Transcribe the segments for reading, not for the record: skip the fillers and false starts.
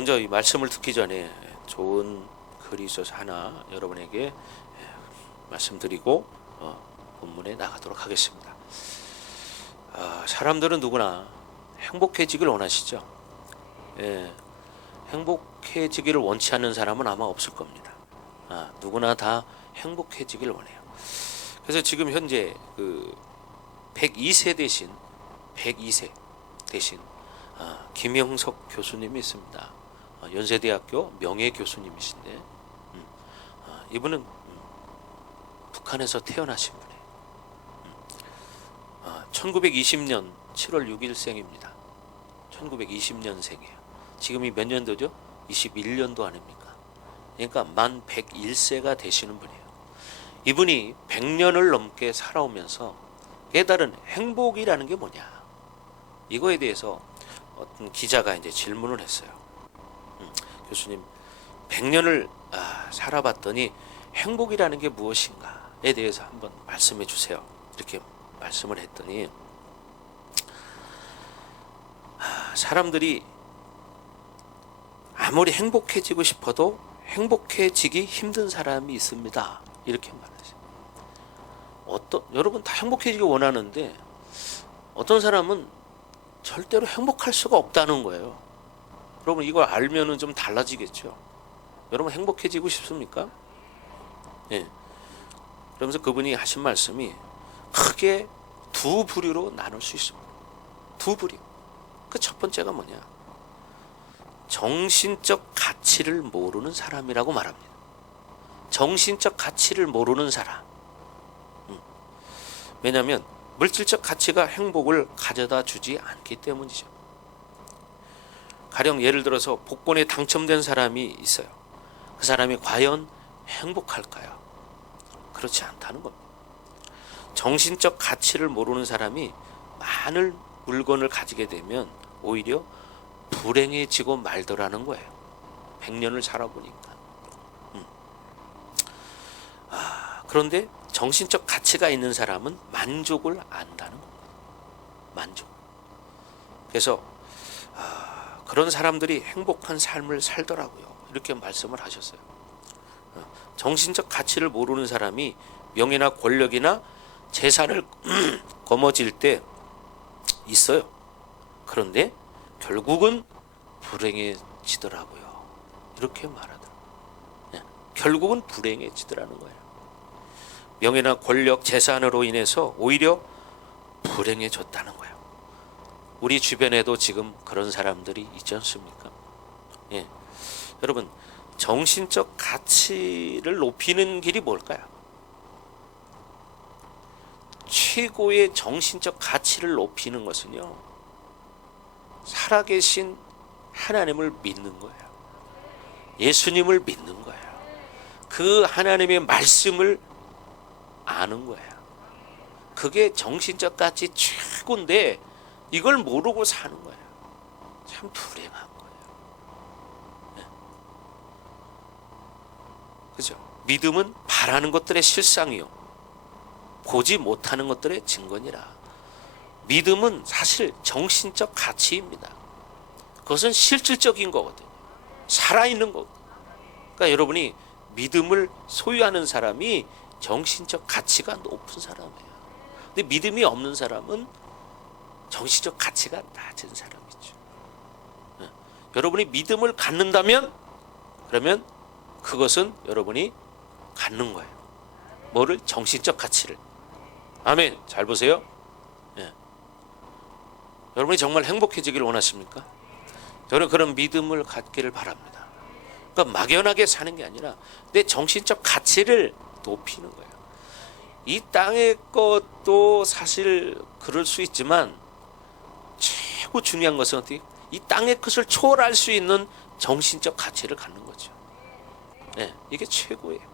먼저 이 말씀을 듣기 전에 좋은 글이 있어서 하나 여러분에게 말씀드리고 본문에 나가도록 하겠습니다. 사람들은 누구나 행복해지길 원하시죠. 행복해지기를 원치 않는 사람은 아마 없을 겁니다. 누구나 다 행복해지길 원해요. 그래서 지금 현재 그 102세 대신 김영석 교수님이 있습니다. 연세대학교 명예 교수님이신데 이분은 북한에서 태어나신 분이에요. 1920년 7월 6일생입니다. 1920년생이에요. 지금이 몇 년도죠? 21년도 아닙니까? 그러니까 만 101세가 되시는 분이에요. 이분이 100년을 넘게 살아오면서 깨달은 행복이라는 게 뭐냐, 이거에 대해서 어떤 기자가 이제 질문을 했어요. 교수님, 100년을 살아봤더니 행복이라는 게 무엇인가에 대해서 한번 말씀해 주세요. 이렇게 말씀을 했더니 사람들이 아무리 행복해지고 싶어도 행복해지기 힘든 사람이 있습니다. 이렇게 말하죠. 여러분 다 행복해지기 원하는데 어떤 사람은 절대로 행복할 수가 없다는 거예요. 여러분 이걸 알면은 좀 달라지겠죠. 여러분 행복해지고 싶습니까? 예. 그러면서 그분이 하신 말씀이 크게 두 부류로 나눌 수 있습니다. 두 부류. 그 첫 번째가 뭐냐? 정신적 가치를 모르는 사람이라고 말합니다. 정신적 가치를 모르는 사람. 왜냐하면 물질적 가치가 행복을 가져다 주지 않기 때문이죠. 가령 예를 들어서 복권에 당첨된 사람이 있어요. 그 사람이 과연 행복할까요? 그렇지 않다는 겁니다. 정신적 가치를 모르는 사람이 많은 물건을 가지게 되면 오히려 불행해지고 말더라는 거예요. 100년을 살아보니까. 그런데 정신적 가치가 있는 사람은 만족을 안다는 겁니다. 만족. 그래서 그런 사람들이 행복한 삶을 살더라고요. 이렇게 말씀을 하셨어요. 정신적 가치를 모르는 사람이 명예나 권력이나 재산을 거머쥘 때 있어요. 그런데 결국은 불행해지더라고요. 이렇게 말하더라고요. 결국은 불행해지더라는 거예요. 명예나 권력, 재산으로 인해서 오히려 불행해졌다는 거예요. 우리 주변에도 지금 그런 사람들이 있지 않습니까? 여러분, 정신적 가치를 높이는 길이 뭘까요? 최고의 정신적 가치를 높이는 것은요, 살아계신 하나님을 믿는 거예요. 예수님을 믿는 거예요. 그 하나님의 말씀을 아는 거예요. 그게 정신적 가치 최고인데 이걸 모르고 사는 거예요. 참 불행한 거예요. 그죠? 믿음은 바라는 것들의 실상이요, 보지 못하는 것들의 증거니라. 믿음은 사실 정신적 가치입니다. 그것은 실질적인 거거든요. 살아있는 거거든요. 그러니까 여러분이 믿음을 소유하는 사람이 정신적 가치가 높은 사람이에요. 근데 믿음이 없는 사람은 정신적 가치가 낮은 사람이죠. 여러분이 믿음을 갖는다면, 그러면 그것은 여러분이 갖는 거예요. 뭐를? 정신적 가치를. 아멘. 잘 보세요. 여러분이 정말 행복해지기를 원하십니까? 저는 그런 믿음을 갖기를 바랍니다. 그러니까 막연하게 사는 게 아니라 내 정신적 가치를 높이는 거예요. 이 땅의 것도 사실 그럴 수 있지만 최고 중요한 것은 어떻게? 이 땅의 것을 초월할 수 있는 정신적 가치를 갖는 거죠. 이게 최고예요.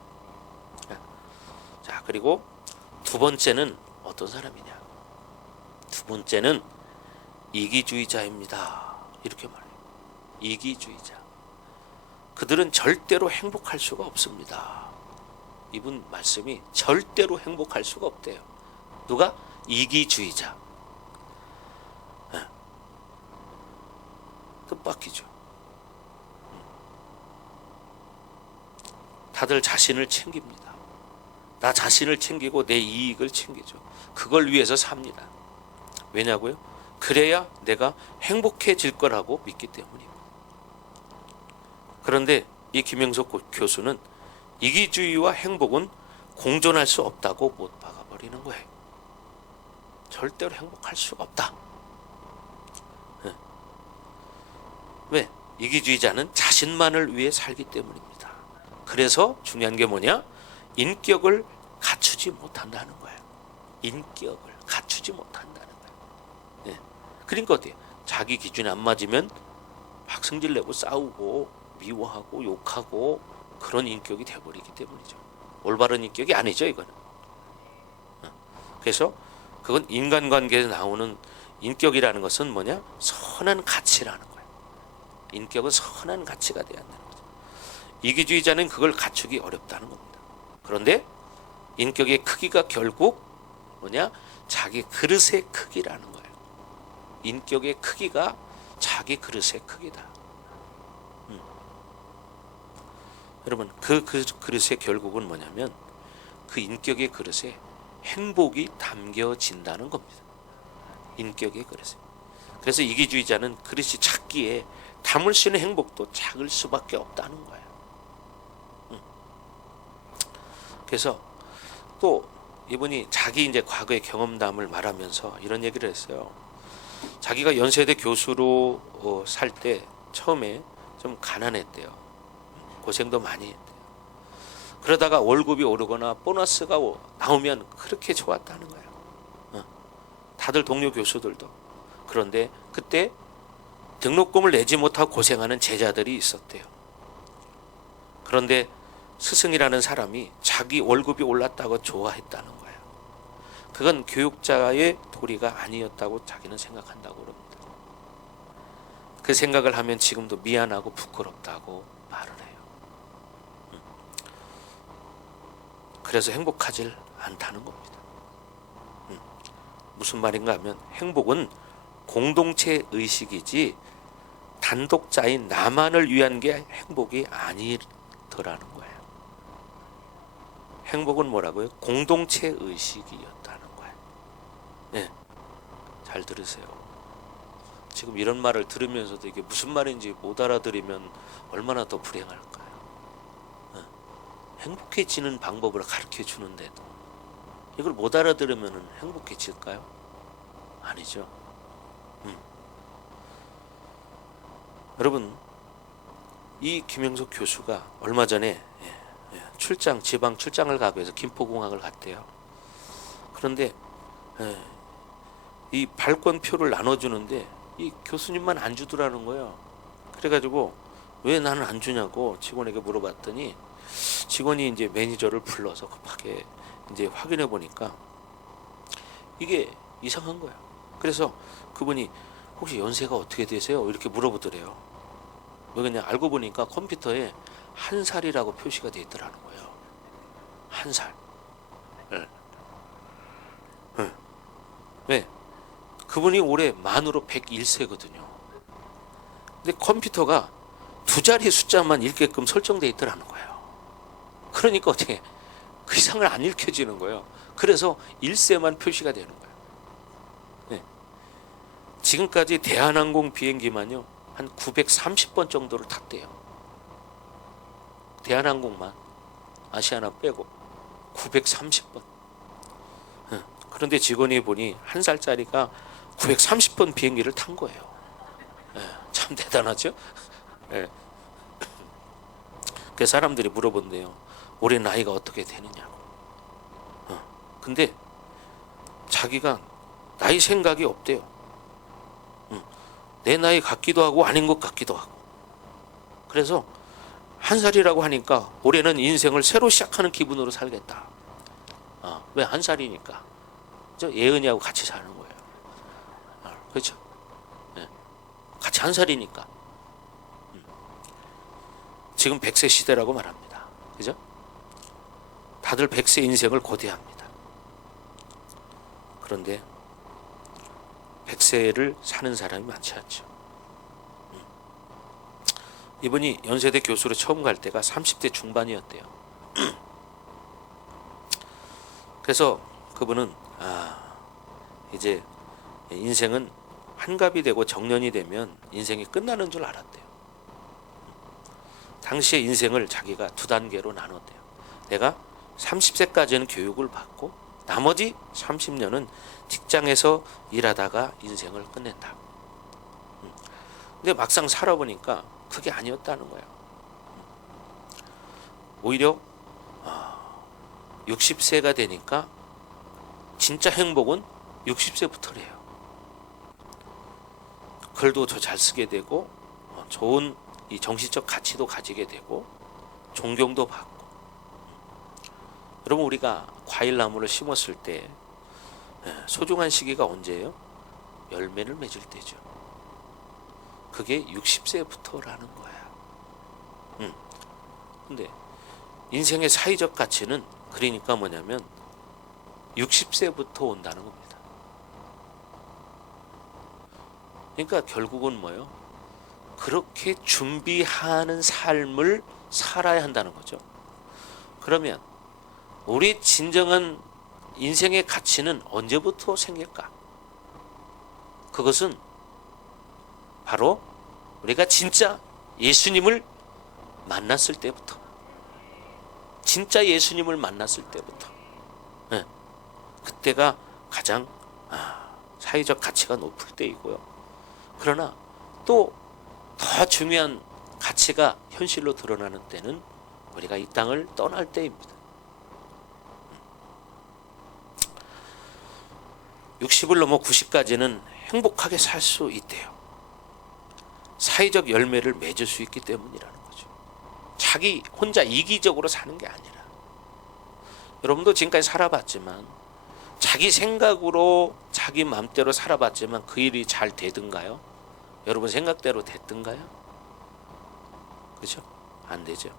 자, 그리고 두 번째는 어떤 사람이냐? 두 번째는 이기주의자입니다. 이렇게 말해요. 이기주의자. 그들은 절대로 행복할 수가 없습니다. 이분 말씀이 절대로 행복할 수가 없대요. 누가? 이기주의자. 뜻밖이죠. 다들 자신을 챙깁니다. 나 자신을 챙기고 내 이익을 챙기죠. 그걸 위해서 삽니다. 왜냐고요? 그래야 내가 행복해질 거라고 믿기 때문입니다. 그런데 이 김영석 교수는 이기주의와 행복은 공존할 수 없다고 못 박아버리는 거예요. 절대로 행복할 수가 없다. 왜? 이기주의자는 자신만을 위해 살기 때문입니다. 그래서 중요한 게 뭐냐? 인격을 갖추지 못한다는 거예요. 인격을 갖추지 못한다는 거예요. 그러니까 어때요? 자기 기준에 안 맞으면 막 승질내고 싸우고 미워하고 욕하고 그런 인격이 돼버리기 때문이죠. 올바른 인격이 아니죠, 이거는. 그래서 그건 인간관계에서 나오는 인격이라는 것은 뭐냐? 선한 가치라는 거예요. 인격은 선한 가치가 돼야 한다는 거죠. 이기주의자는 그걸 갖추기 어렵다는 겁니다. 그런데 인격의 크기가 결국 뭐냐? 자기 그릇의 크기라는 거예요. 인격의 크기가 자기 그릇의 크기다. 여러분, 그 그릇의 결국은 뭐냐면 그 인격의 그릇에 행복이 담겨진다는 겁니다. 인격의 그릇에. 그래서 이기주의자는 그릇이 작기에 담을 수 있는 행복도 작을 수밖에 없다는 거예요. 그래서 또 이분이 자기 이제 과거의 경험담을 말하면서 이런 얘기를 했어요. 자기가 연세대 교수로 살 때 처음에 좀 가난했대요. 고생도 많이 했대요. 그러다가 월급이 오르거나 보너스가 나오면 그렇게 좋았다는 거예요. 다들 동료 교수들도. 그런데 그때 등록금을 내지 못하고 고생하는 제자들이 있었대요. 그런데 스승이라는 사람이 자기 월급이 올랐다고 좋아했다는 거예요. 그건 교육자의 도리가 아니었다고 자기는 생각한다고 그럽니다. 그 생각을 하면 지금도 미안하고 부끄럽다고 말을 해요. 그래서 행복하질 않다는 겁니다. 무슨 말인가 하면 행복은 공동체 의식이지 단독자인 나만을 위한 게 행복이 아니더라는 거예요. 행복은 뭐라고요? 공동체 의식이었다는 거예요. 네, 잘 들으세요. 지금 이런 말을 들으면서도 이게 무슨 말인지 못 알아들으면 얼마나 더 불행할까요? 행복해지는 방법을 가르쳐 주는데도 이걸 못 알아들으면 행복해질까요? 아니죠. 여러분, 이 김영석 교수가 얼마 전에 지방 출장을 가고 해서 김포공항을 갔대요. 그런데 이 발권표를 나눠주는데 이 교수님만 안 주더라는 거예요. 그래가지고 왜 나는 안 주냐고 직원에게 물어봤더니 직원이 이제 매니저를 불러서 급하게 이제 확인해 보니까 이게 이상한 거예요. 그래서 그분이 혹시 연세가 어떻게 되세요? 이렇게 물어보더래요. 왜 그냥 알고 보니까 컴퓨터에 1살이라고 표시가 되어 있더라는 거예요. 1살. 왜? 그분이 올해 만으로 101세거든요. 근데 컴퓨터가 두 자리 숫자만 읽게끔 설정되어 있더라는 거예요. 그러니까 어떻게 그 이상을 안 읽혀지는 거예요. 그래서 1세만 표시가 되는 거예요. 네. 지금까지 대한항공 비행기만요 한 930번 정도를 탔대요. 대한항공만 아시아나 빼고 930번. 그런데 직원이 보니 1살짜리가 930번 비행기를 탄 거예요. 참 대단하죠? 그 사람들이 물어본대요. 올해 나이가 어떻게 되느냐고. 근데 자기가 나이 생각이 없대요. 내 나이 같기도 하고 아닌 것 같기도 하고. 그래서 1살이라고 하니까 올해는 인생을 새로 시작하는 기분으로 살겠다. 왜 1살이니까? 예은이하고 같이 사는 거예요. 그렇죠? 네. 같이 1살이니까. 지금 100세 시대라고 말합니다. 그죠? 다들 100세 인생을 고대합니다. 그런데 100세를 사는 사람이 많지 않죠. 이분이 연세대 교수로 처음 갈 때가 30대 중반이었대요. 그래서 그분은 이제 인생은 한갑이 되고 정년이 되면 인생이 끝나는 줄 알았대요. 당시의 인생을 자기가 두 단계로 나눴대요. 내가 30세까지는 교육을 받고 나머지 30년은 직장에서 일하다가 인생을 끝낸다. 근데 막상 살아보니까 그게 아니었다는 거예요. 오히려 60세가 되니까 진짜 행복은 60세부터래요. 글도 더 잘 쓰게 되고 좋은 이 정신적 가치도 가지게 되고 존경도 받고. 여러분, 우리가 과일나무를 심었을 때 소중한 시기가 언제예요? 열매를 맺을 때죠. 그게 60세부터라는 거야. 근데 인생의 사회적 가치는 그러니까 뭐냐면 60세부터 온다는 겁니다. 그러니까 결국은 뭐예요? 그렇게 준비하는 삶을 살아야 한다는 거죠. 그러면 우리 진정한 인생의 가치는 언제부터 생길까? 그것은 바로 우리가 진짜 예수님을 만났을 때부터, 진짜 예수님을 만났을 때부터, 그때가 가장 사회적 가치가 높을 때이고요. 그러나 또 더 중요한 가치가 현실로 드러나는 때는 우리가 이 땅을 떠날 때입니다. 60을 넘어 90까지는 행복하게 살 수 있대요. 사회적 열매를 맺을 수 있기 때문이라는 거죠. 자기 혼자 이기적으로 사는 게 아니라. 여러분도 지금까지 살아봤지만 자기 생각으로 자기 마음대로 살아봤지만 그 일이 잘 되든가요? 여러분 생각대로 됐든가요? 그죠? 안 되죠.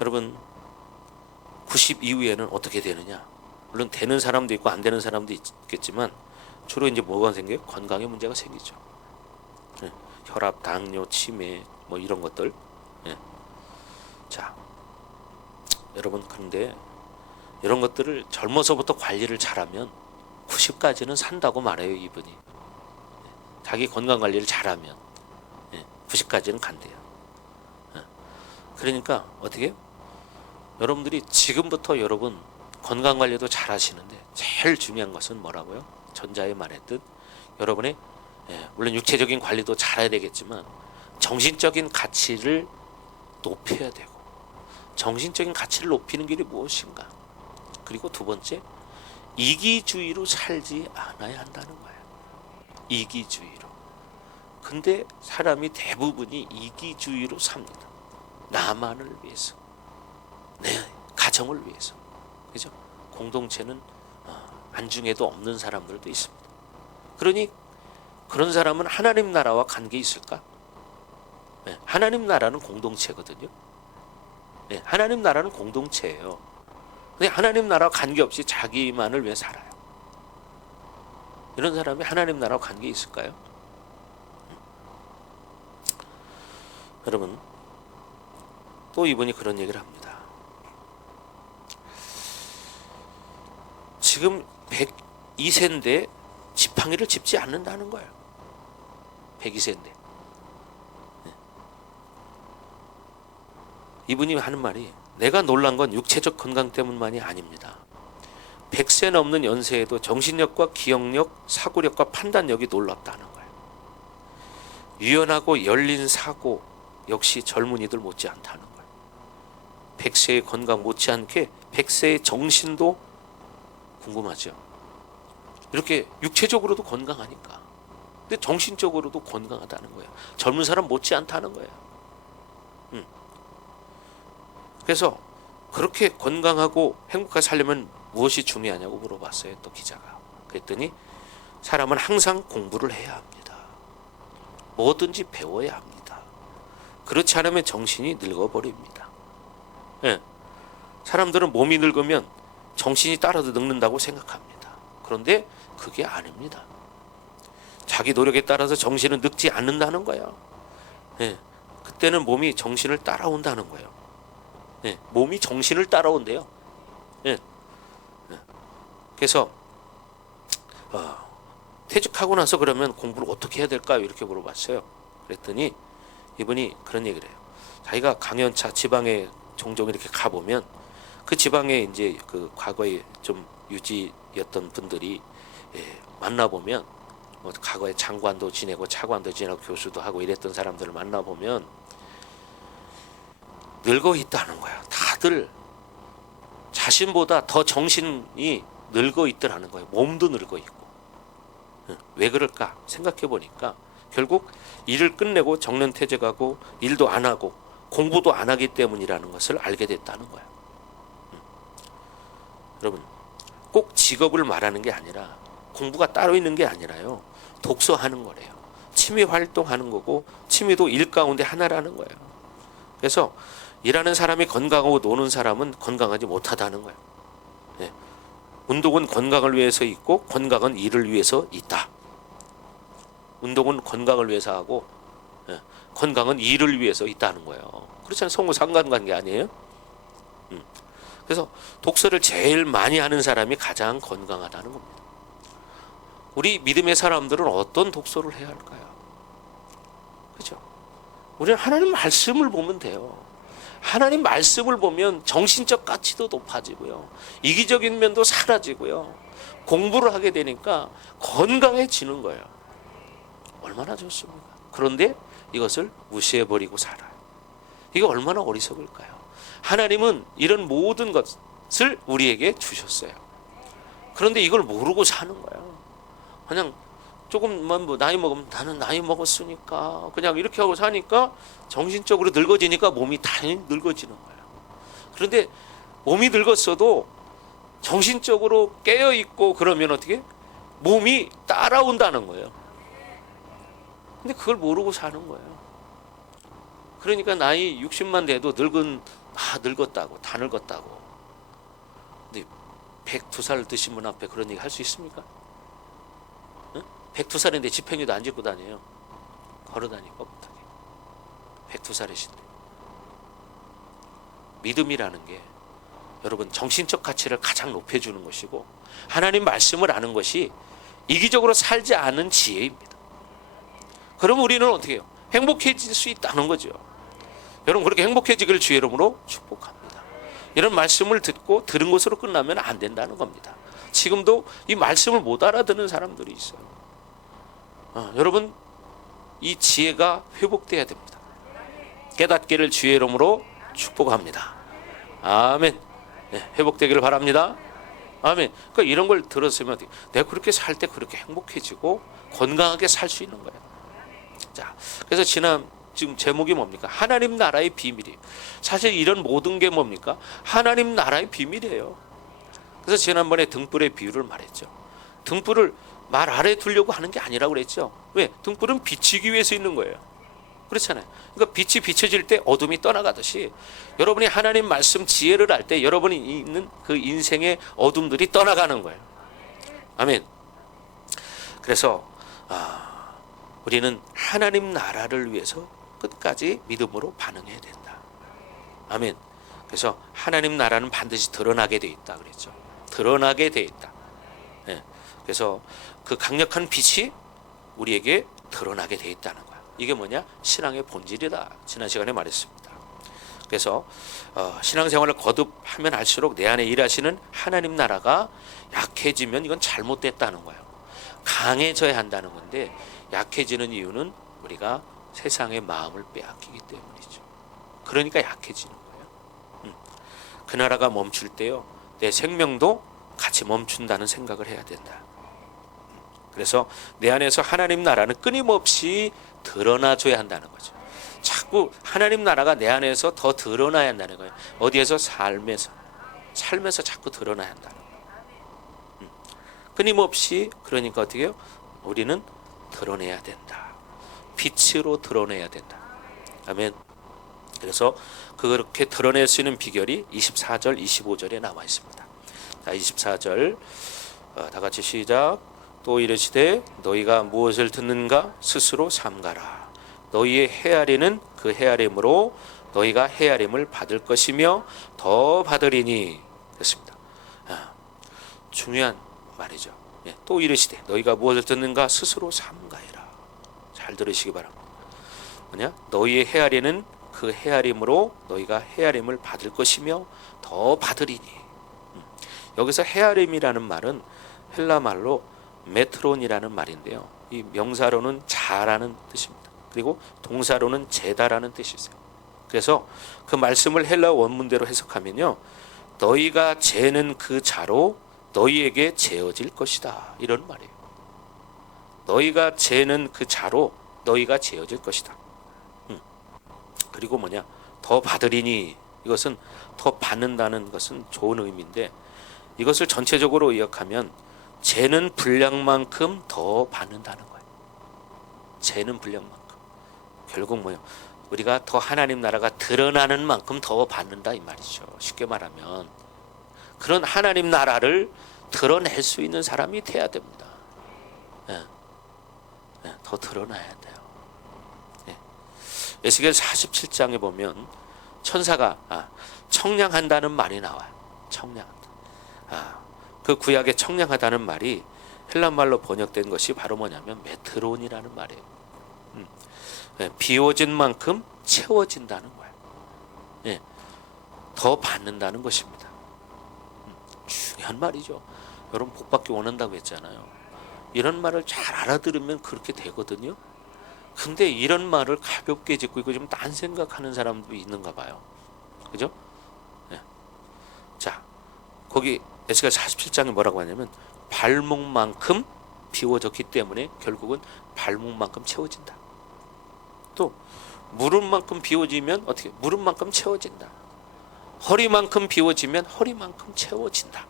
여러분 90 이후에는 어떻게 되느냐? 물론 되는 사람도 있고 안 되는 사람도 있겠지만 주로 이제 뭐가 생겨요? 건강에 문제가 생기죠. 혈압, 당뇨, 치매 뭐 이런 것들. 자, 여러분, 그런데 이런 것들을 젊어서부터 관리를 잘하면 90까지는 산다고 말해요. 이분이 자기 건강 관리를 잘하면 90까지는 간대요. 그러니까 어떻게 여러분들이 지금부터 여러분 건강 관리도 잘 하시는데 제일 중요한 것은 뭐라고요? 전자에 말했듯 여러분의 물론 육체적인 관리도 잘해야 되겠지만 정신적인 가치를 높여야 되고, 정신적인 가치를 높이는 길이 무엇인가? 그리고 두 번째, 이기주의로 살지 않아야 한다는 거예요. 이기주의로. 근데 사람이 대부분이 이기주의로 삽니다. 나만을 위해서, 내 가정을 위해서. 그죠? 공동체는 안중에도 없는 사람들도 있습니다. 그러니 그런 사람은 하나님 나라와 관계 있을까? 하나님 나라는 공동체거든요. 하나님 나라는 공동체예요. 근데 하나님 나라와 관계없이 자기만을 위해 살아요. 이런 사람이 하나님 나라와 관계 있을까요? 여러분, 또 이분이 그런 얘기를 합니다. 지금 102세인데 지팡이를 짚지 않는다는 거예요. 102세인데. 이분이 하는 말이, 내가 놀란 건 육체적 건강 때문만이 아닙니다. 100세 넘는 연세에도 정신력과 기억력, 사고력과 판단력이 놀랍다는 거예요. 유연하고 열린 사고 역시 젊은이들 못지않다는 거예요. 100세의 건강 못지않게 100세의 정신도 궁금하죠. 이렇게 육체적으로도 건강하니까. 근데 정신적으로도 건강하다는 거예요. 젊은 사람 못지않다는 거예요. 그래서 그렇게 건강하고 행복하게 살려면 무엇이 중요하냐고 물어봤어요. 또 기자가. 그랬더니 사람은 항상 공부를 해야 합니다. 뭐든지 배워야 합니다. 그렇지 않으면 정신이 늙어버립니다. 사람들은 몸이 늙으면 정신이 따라서 늙는다고 생각합니다. 그런데 그게 아닙니다. 자기 노력에 따라서 정신은 늙지 않는다는 거예요. 그때는 몸이 정신을 따라온다는 거예요. 예, 몸이 정신을 따라온대요. 예. 예. 그래서 퇴직하고 나서 그러면 공부를 어떻게 해야 될까요? 이렇게 물어봤어요. 그랬더니 이분이 그런 얘기를 해요. 자기가 강연차 지방에 종종 이렇게 가보면 그 지방에 이제 그 과거에 좀 유지였던 분들이 만나보면 뭐 과거에 장관도 지내고 차관도 지내고 교수도 하고 이랬던 사람들을 만나보면 늙어 있다는 거야. 다들 자신보다 더 정신이 늙어 있더라는 거예요. 몸도 늙어 있고. 왜 그럴까 생각해 보니까 결국 일을 끝내고 정년퇴직하고 일도 안 하고 공부도 안 하기 때문이라는 것을 알게 됐다는 거야. 여러분, 꼭 직업을 말하는 게 아니라 공부가 따로 있는 게 아니라요. 독서하는 거래요. 취미 활동하는 거고 취미도 일 가운데 하나라는 거예요. 그래서 일하는 사람이 건강하고 노는 사람은 건강하지 못하다는 거예요. 네. 운동은 건강을 위해서 있고 건강은 일을 위해서 있다. 운동은 건강을 위해서 하고 건강은 일을 위해서 있다는 거예요. 그렇잖아요. 성우 상관관계 아니에요? 그래서 독서를 제일 많이 하는 사람이 가장 건강하다는 겁니다. 우리 믿음의 사람들은 어떤 독서를 해야 할까요? 그렇죠? 우리는 하나님 말씀을 보면 돼요. 하나님 말씀을 보면 정신적 가치도 높아지고요. 이기적인 면도 사라지고요. 공부를 하게 되니까 건강해지는 거예요. 얼마나 좋습니까? 그런데 이것을 무시해버리고 살아요. 이게 얼마나 어리석을까요? 하나님은 이런 모든 것을 우리에게 주셨어요. 그런데 이걸 모르고 사는 거예요. 그냥 조금만 뭐 나이 먹으면 나는 나이 먹었으니까 그냥 이렇게 하고 사니까 정신적으로 늙어지니까 몸이 당연히 늙어지는 거예요. 그런데 몸이 늙었어도 정신적으로 깨어 있고 그러면 어떻게? 몸이 따라온다는 거예요. 근데 그걸 모르고 사는 거예요. 그러니까 나이 60만 돼도 늙었다고 다 늙었다고. 근데 102살 드신 분 앞에 그런 얘기 할 수 있습니까? 102살인데 지팡이도 안 짚고 다녀요. 걸어다니고 못하게. 102살이신데. 믿음이라는 게 여러분 정신적 가치를 가장 높여주는 것이고 하나님 말씀을 아는 것이 이기적으로 살지 않은 지혜입니다. 그럼 우리는 어떻게 해요? 행복해질 수 있다는 거죠. 여러분 그렇게 행복해지기를 주의 이름으로 축복합니다. 이런 말씀을 듣고 들은 것으로 끝나면 안 된다는 겁니다. 지금도 이 말씀을 못 알아듣는 사람들이 있어요. 여러분 이 지혜가 회복돼야 됩니다. 깨닫기를 주의 이름으로 축복합니다. 아멘. 네, 회복되기를 바랍니다. 아멘. 그러니까 이런 걸 들었으면 내가 그렇게 살 때 그렇게 행복해지고 건강하게 살 수 있는 거예요. 자, 그래서 지금 제목이 뭡니까? 하나님 나라의 비밀이에요. 사실 이런 모든 게 뭡니까? 하나님 나라의 비밀이에요. 그래서 지난번에 등불의 비유를 말했죠. 등불을 말 아래 두려고 하는 게 아니라고 그랬죠. 왜? 등불은 비치기 위해서 있는 거예요. 그렇잖아요. 그러니까 빛이 비춰질 때 어둠이 떠나가듯이 여러분이 하나님 말씀 지혜를 알 때 여러분이 있는 그 인생의 어둠들이 떠나가는 거예요. 아멘. 그래서 우리는 하나님 나라를 위해서 끝까지 믿음으로 반응해야 된다. 아멘. 그래서 하나님 나라는 반드시 드러나게 돼 있다 그랬죠. 드러나게 돼 있다. 네. 그래서 그 강력한 빛이 우리에게 드러나게 돼 있다는 거야. 이게 뭐냐? 신앙의 본질이다. 지난 시간에 말했습니다. 그래서 신앙생활을 거듭하면 할수록 내 안에 일하시는 하나님 나라가 약해지면 이건 잘못됐다는 거예요. 강해져야 한다는 건데 약해지는 이유는 우리가 세상의 마음을 빼앗기기 때문이죠. 그러니까 약해지는 거예요. 그 나라가 멈출 때요, 내 생명도 같이 멈춘다는 생각을 해야 된다. 그래서 내 안에서 하나님 나라는 끊임없이 드러나줘야 한다는 거죠. 자꾸 하나님 나라가 내 안에서 더 드러나야 한다는 거예요. 어디에서? 삶에서 자꾸 드러나야 한다는 거예요. 끊임없이. 그러니까 어떻게 해요? 우리는 드러내야 된다. 빛으로 드러내야 된다. 아멘. 그래서 그렇게 드러낼 수 있는 비결이 24절 25절에 나와 있습니다. 자, 24절 다 같이 시작. 또 이르시되 너희가 무엇을 듣는가 스스로 삼가라. 너희의 헤아리는 그 헤아림으로 너희가 헤아림을 받을 것이며 더 받으리니. 그렇습니다. 중요한 말이죠. 또 이르시되 너희가 무엇을 듣는가 스스로 삼가해라. 잘 들으시기 바랍니다. 뭐냐? 너희의 헤아리는 그 헤아림으로 너희가 헤아림을 받을 것이며 더 받으리니. 여기서 헤아림이라는 말은 헬라 말로 메트론이라는 말인데요. 이 명사로는 자라는 뜻입니다. 그리고 동사로는 재다라는 뜻이 있어요. 그래서 그 말씀을 헬라 원문대로 해석하면요, 너희가 재는 그 자로 너희에게 재어질 것이다, 이런 말이에요. 너희가 재는 그 자로 너희가 재어질 것이다. 그리고 뭐냐, 더 받으리니. 이것은 더 받는다는 것은 좋은 의미인데, 이것을 전체적으로 의역하면 재는 분량만큼 더 받는다는 거예요. 재는 분량만큼. 결국 뭐예요? 우리가 더 하나님 나라가 드러나는 만큼 더 받는다, 이 말이죠. 쉽게 말하면 그런 하나님 나라를 드러낼 수 있는 사람이 돼야 됩니다. 더 드러나야 돼요. 에스겔 47장에 보면 천사가 청량한다는 말이 나와요. 청량한다. 그 구약의 청량하다는 말이 헬란 말로 번역된 것이 바로 뭐냐면 메트론이라는 말이에요. 비워진 만큼 채워진다는 거예요. 더 받는다는 것입니다. 중요한 말이죠. 여러분 복받기 원한다고 했잖아요. 이런 말을 잘 알아들으면 그렇게 되거든요. 근데 이런 말을 가볍게 짓고 이거 좀 딴 생각하는 사람도 있는가 봐요. 그죠? 자, 거기 에스겔 47장에 뭐라고 하냐면 발목만큼 비워졌기 때문에 결국은 발목만큼 채워진다. 또 무릎만큼 비워지면 어떻게? 무릎만큼 채워진다. 허리만큼 비워지면 허리만큼 채워진다.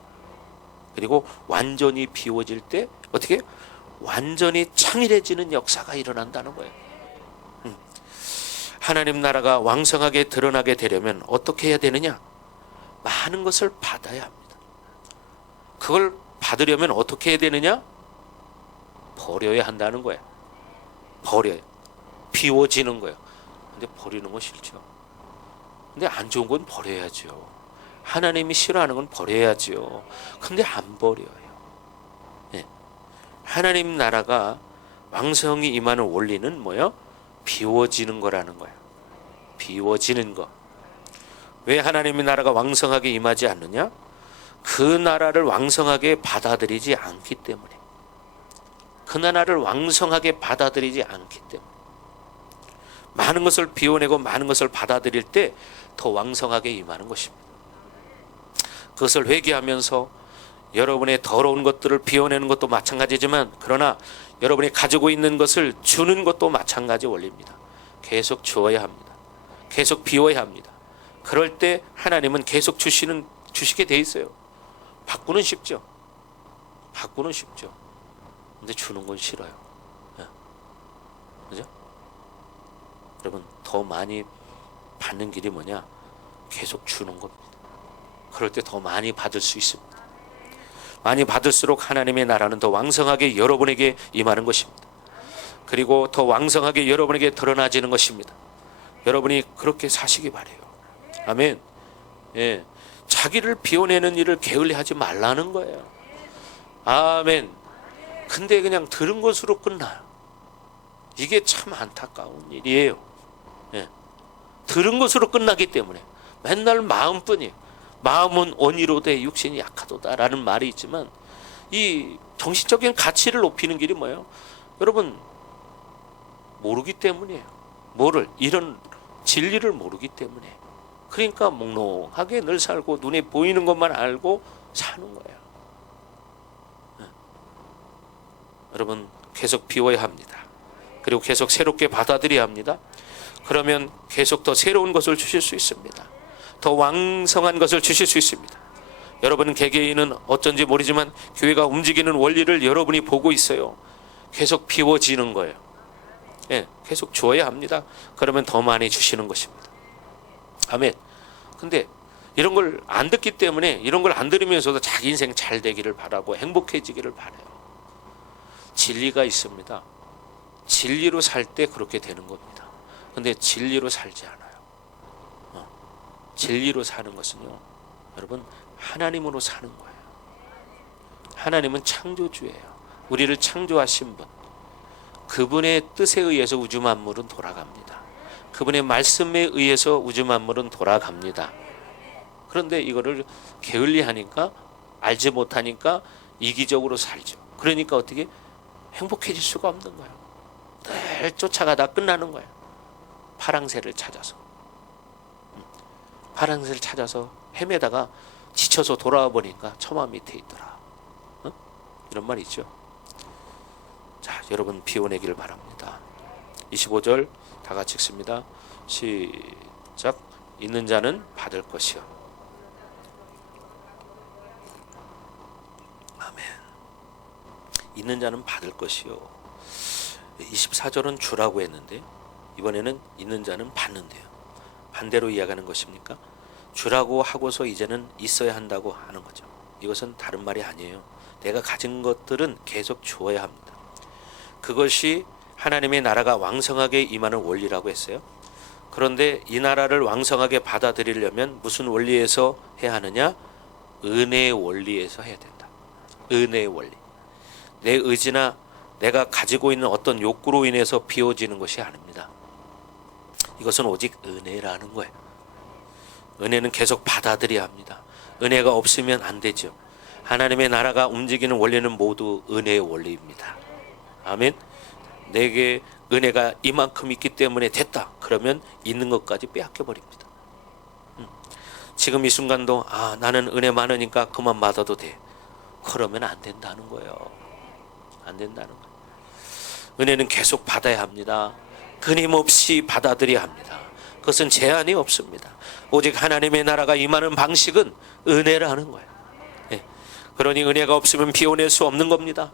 그리고 완전히 비워질 때 어떻게? 완전히 창일해지는 역사가 일어난다는 거예요. 하나님 나라가 왕성하게 드러나게 되려면 어떻게 해야 되느냐? 많은 것을 받아야 합니다. 그걸 받으려면 어떻게 해야 되느냐? 버려야 한다는 거예요. 버려요. 비워지는 거예요. 근데 버리는 건 싫죠. 근데 안 좋은 건 버려야죠. 하나님이 싫어하는 건 버려야죠. 근데 안 버려요. 하나님 나라가 왕성히 임하는 원리는 뭐예요? 비워지는 거라는 거예요. 비워지는 거. 왜 하나님의 나라가 왕성하게 임하지 않느냐? 그 나라를 왕성하게 받아들이지 않기 때문에. 그 나라를 왕성하게 받아들이지 않기 때문에. 많은 것을 비워내고 많은 것을 받아들일 때 더 왕성하게 임하는 것입니다. 그것을 회개하면서 여러분의 더러운 것들을 비워내는 것도 마찬가지지만, 그러나 여러분이 가지고 있는 것을 주는 것도 마찬가지 원리입니다. 계속 주어야 합니다. 계속 비워야 합니다. 그럴 때 하나님은 계속 주시게 돼 있어요. 받고는 쉽죠. 받고는 쉽죠. 근데 주는 건 싫어요. 그죠? 여러분, 더 많이 받는 길이 뭐냐? 계속 주는 겁니다. 그럴 때 더 많이 받을 수 있습니다. 많이 받을수록 하나님의 나라는 더 왕성하게 여러분에게 임하는 것입니다. 그리고 더 왕성하게 여러분에게 드러나지는 것입니다. 여러분이 그렇게 사시기 바래요. 아멘. 자기를 비워내는 일을 게을리하지 말라는 거예요. 아멘. 근데 그냥 들은 것으로 끝나요. 이게 참 안타까운 일이에요. 들은 것으로 끝나기 때문에 맨날 마음뿐이에요. 마음은 원이로되 육신이 약하도다라는 말이 있지만, 이 정신적인 가치를 높이는 길이 뭐예요? 여러분, 모르기 때문이에요. 이런 진리를 모르기 때문에. 그러니까 몽롱하게 늘 살고 눈에 보이는 것만 알고 사는 거예요. 여러분, 계속 비워야 합니다. 그리고 계속 새롭게 받아들여야 합니다. 그러면 계속 더 새로운 것을 주실 수 있습니다. 더 왕성한 것을 주실 수 있습니다. 여러분 개개인은 어쩐지 모르지만 교회가 움직이는 원리를 여러분이 보고 있어요. 계속 비워지는 거예요. 계속 주어야 합니다. 그러면 더 많이 주시는 것입니다. 아멘. 근데 이런 걸 안 듣기 때문에, 이런 걸 안 들으면서도 자기 인생 잘 되기를 바라고 행복해지기를 바라요. 진리가 있습니다. 진리로 살 때 그렇게 되는 겁니다. 근데 진리로 살지 않아요. 진리로 사는 것은요, 여러분, 하나님으로 사는 거예요. 하나님은 창조주예요. 우리를 창조하신 분, 그분의 뜻에 의해서 우주 만물은 돌아갑니다. 그분의 말씀에 의해서 우주 만물은 돌아갑니다. 그런데 이거를 게을리하니까, 알지 못하니까 이기적으로 살죠. 그러니까 어떻게 행복해질 수가 없는 거예요. 늘 쫓아가다 끝나는 거예요. 파랑새를 찾아서 헤매다가 지쳐서 돌아와 보니까 처마 밑에 있더라. 이런 말 있죠. 자, 여러분 비워내기를 바랍니다. 25절 다 같이 읽습니다. 시작. 있는 자는 받을 것이요. 아멘. 있는 자는 받을 것이요. 24절은 주라고 했는데 이번에는 있는 자는 받는데요. 반대로 이야기하는 것입니까? 주라고 하고서 이제는 있어야 한다고 하는 거죠. 이것은 다른 말이 아니에요. 내가 가진 것들은 계속 주어야 합니다. 그것이 하나님의 나라가 왕성하게 임하는 원리라고 했어요. 그런데 이 나라를 왕성하게 받아들이려면 무슨 원리에서 해야 하느냐? 은혜의 원리에서 해야 된다. 은혜의 원리. 내 의지나 내가 가지고 있는 어떤 욕구로 인해서 비워지는 것이 아닙니다. 이것은 오직 은혜라는 거예요. 은혜는 계속 받아들여야 합니다. 은혜가 없으면 안 되죠. 하나님의 나라가 움직이는 원리는 모두 은혜의 원리입니다. 아멘. 내게 은혜가 이만큼 있기 때문에 됐다. 그러면 있는 것까지 빼앗겨 버립니다. 지금 이 순간도 나는 은혜 많으니까 그만 받아도 돼. 그러면 안 된다는 거예요. 안 된다는 거예요. 은혜는 계속 받아야 합니다. 끊임없이 받아들여야 합니다. 그것은 제한이 없습니다. 오직 하나님의 나라가 임하는 방식은 은혜라는 거예요. 그러니 은혜가 없으면 비워낼 수 없는 겁니다.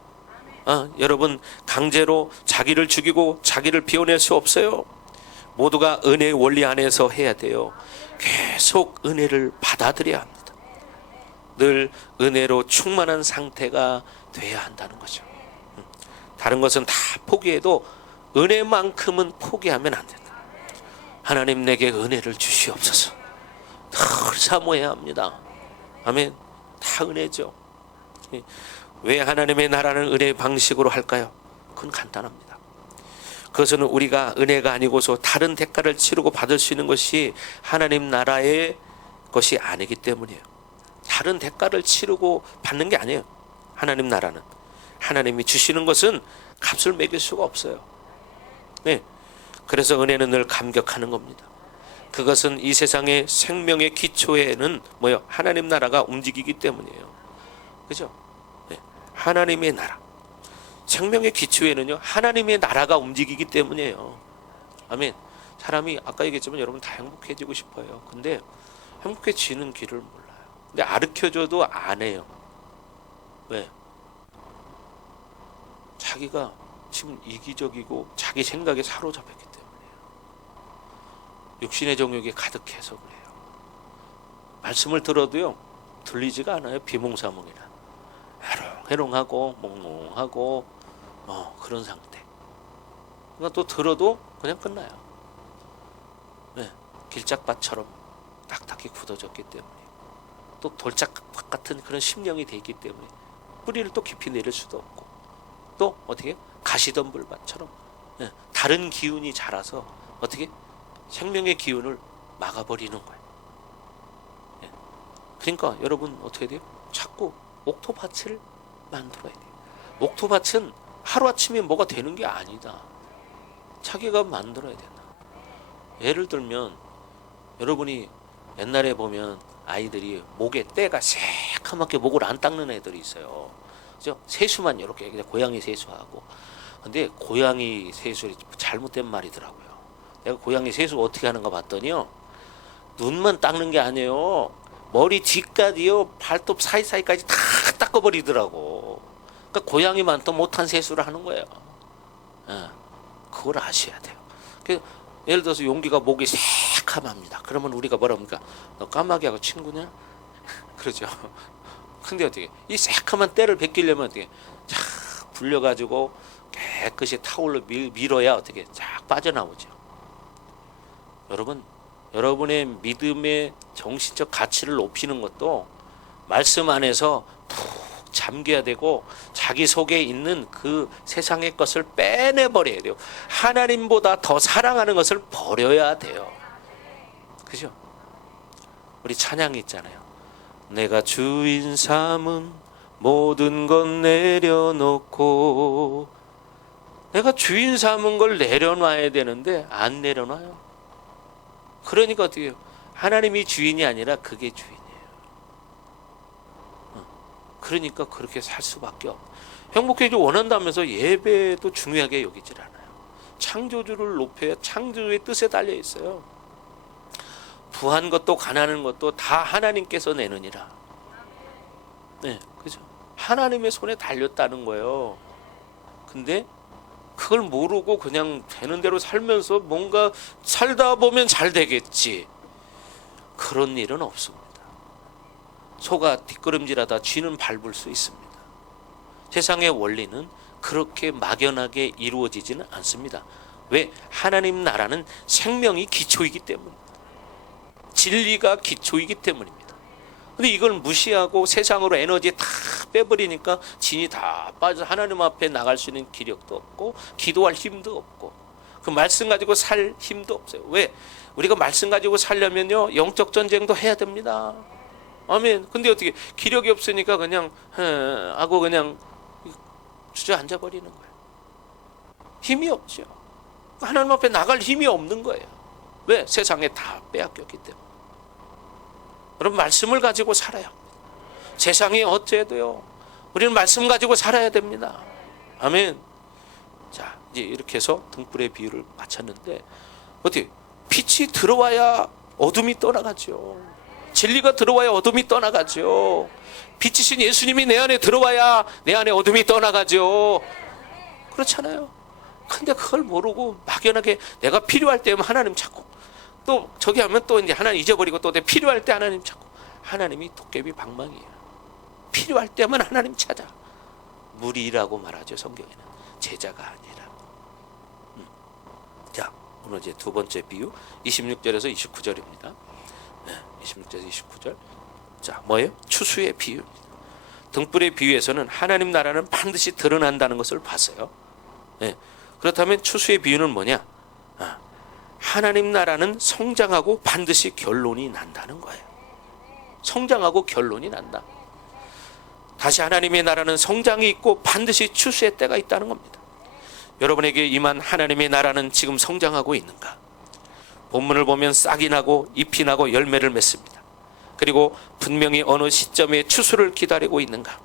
여러분 강제로 자기를 죽이고 자기를 비워낼 수 없어요. 모두가 은혜의 원리 안에서 해야 돼요. 계속 은혜를 받아들여야 합니다. 늘 은혜로 충만한 상태가 돼야 한다는 거죠. 다른 것은 다 포기해도 은혜만큼은 포기하면 안 된다. 하나님 내게 은혜를 주시옵소서. 늘 사모해야 합니다. 아멘. 다 은혜죠. 왜 하나님의 나라는 은혜의 방식으로 할까요? 그건 간단합니다. 그것은 우리가 은혜가 아니고서 다른 대가를 치르고 받을 수 있는 것이 하나님 나라의 것이 아니기 때문이에요. 다른 대가를 치르고 받는 게 아니에요. 하나님 나라는 하나님이 주시는 것은 값을 매길 수가 없어요. 네. 그래서 은혜는 늘 감격하는 겁니다. 그것은 이 세상의 생명의 기초에는 뭐요? 하나님 나라가 움직이기 때문이에요. 그죠? 네. 하나님의 나라. 생명의 기초에는요, 하나님의 나라가 움직이기 때문이에요. 아멘. 사람이 아까 얘기했지만 여러분 다 행복해지고 싶어요. 근데 행복해지는 길을 몰라요. 근데 가르쳐줘도 안 해요. 왜? 자기가 지금 이기적이고 자기 생각에 사로잡혔기 때문이에요. 육신의 정욕이 가득해서 그래요. 말씀을 들어도요 들리지가 않아요. 비몽사몽이나 해롱해롱하고 몽롱하고 그런 상태. 그러니까 또 들어도 그냥 끝나요. 네, 길짝밭처럼 딱딱히 굳어졌기 때문에, 또 돌짝밭 같은 그런 심령이 돼 있기 때문에 뿌리를 또 깊이 내릴 수도 없고, 또 어떻게 가시덤불밭처럼 다른 기운이 자라서 어떻게 생명의 기운을 막아버리는 거예요. 그러니까 여러분 어떻게 돼요? 자꾸 옥토밭을 만들어야 돼요. 옥토밭은 하루아침에 뭐가 되는 게 아니다. 자기가 만들어야 된다. 예를 들면 여러분이 옛날에 보면 아이들이 목에 때가 새카맣게 목을 안 닦는 애들이 있어요. 그죠? 세수만 이렇게 그냥 고양이 세수하고. 근데 고양이 세수 잘못된 말이더라고요. 내가 고양이 세수 어떻게 하는가 봤더니요, 눈만 닦는 게 아니에요. 머리 뒤까지요, 발톱 사이사이까지 다 닦아버리더라고. 그러니까 고양이만 또 못한 세수를 하는 거예요. 그걸 아셔야 돼요. 예를 들어서 용기가 목이 새카맣니다. 그러면 우리가 뭐라 합니까? 너 까마귀하고 친구냐? 그러죠. 근데 어떻게 이 새카만 때를 벗기려면 어떻게 쫙 불려가지고 깨끗이 타올로 밀어야 어떻게 쫙 빠져나오죠. 여러분, 여러분의 믿음의 정신적 가치를 높이는 것도 말씀 안에서 푹 잠겨야 되고, 자기 속에 있는 그 세상의 것을 빼내버려야 돼요. 하나님보다 더 사랑하는 것을 버려야 돼요. 그죠? 우리 찬양이 있잖아요. 내가 주인 삼은 모든 것 내려놓고. 내가 주인 삼은 걸 내려놔야 되는데 안 내려놔요. 그러니까 어떻게 해요? 하나님이 주인이 아니라 그게 주인이에요. 그러니까 그렇게 살 수밖에 없어요. 행복해지길 원한다면서 예배도 중요하게 여기질 않아요. 창조주를 높여야 창조주의 뜻에 달려 있어요. 부한 것도 가난한 것도 다 하나님께서 내느니라. 네, 그죠? 하나님의 손에 달렸다는 거예요. 근데 그걸 모르고 그냥 되는 대로 살면서 뭔가 살다 보면 잘 되겠지, 그런 일은 없습니다. 소가 뒷걸음질하다 쥐는 밟을 수 있습니다. 세상의 원리는 그렇게 막연하게 이루어지지는 않습니다. 왜? 하나님 나라는 생명이 기초이기 때문입니다. 진리가 기초이기 때문입니다. 근데 이걸 무시하고 세상으로 에너지 다 빼버리니까 진이 다 빠져 하나님 앞에 나갈 수 있는 기력도 없고, 기도할 힘도 없고, 그 말씀 가지고 살 힘도 없어요. 왜? 우리가 말씀 가지고 살려면요, 영적 전쟁도 해야 됩니다. 아멘. 근데 어떻게 기력이 없으니까 그냥 하고 그냥 주저앉아 버리는 거예요. 힘이 없죠. 하나님 앞에 나갈 힘이 없는 거예요. 왜? 세상에 다 빼앗겼기 때문에. 여러분, 말씀을 가지고 살아요. 세상이 어째도요, 우리는 말씀 가지고 살아야 됩니다. 아멘. 자, 이제 이렇게 해서 등불의 비유를 마쳤는데, 어떻게 빛이 들어와야 어둠이 떠나가죠. 진리가 들어와야 어둠이 떠나가죠. 빛이신 예수님이 내 안에 들어와야 내 안에 어둠이 떠나가죠. 그렇잖아요. 근데 그걸 모르고 막연하게 내가 필요할 때면 하나님 찾고, 또 저기 하면 또 이제 하나님 잊어버리고, 또 내 필요할 때 하나님 찾고. 하나님이 도깨비 방망이에요. 필요할 때만 하나님 찾아. 무리라고 말하죠, 성경에는. 제자가 아니라. 자, 오늘 이제 두 번째 비유 26절에서 29절입니다. 26절에서 29절. 자, 뭐예요? 추수의 비유입니다. 등불의 비유에서는 하나님 나라는 반드시 드러난다는 것을 봤어요. 네. 그렇다면 추수의 비유는 뭐냐? 하나님 나라는 성장하고 반드시 결론이 난다는 거예요. 성장하고 결론이 난다. 다시 하나님의 나라는 성장이 있고 반드시 추수의 때가 있다는 겁니다. 여러분에게 임한 하나님의 나라는 지금 성장하고 있는가? 본문을 보면 싹이 나고 잎이 나고 열매를 맺습니다. 그리고 분명히 어느 시점에 추수를 기다리고 있는가?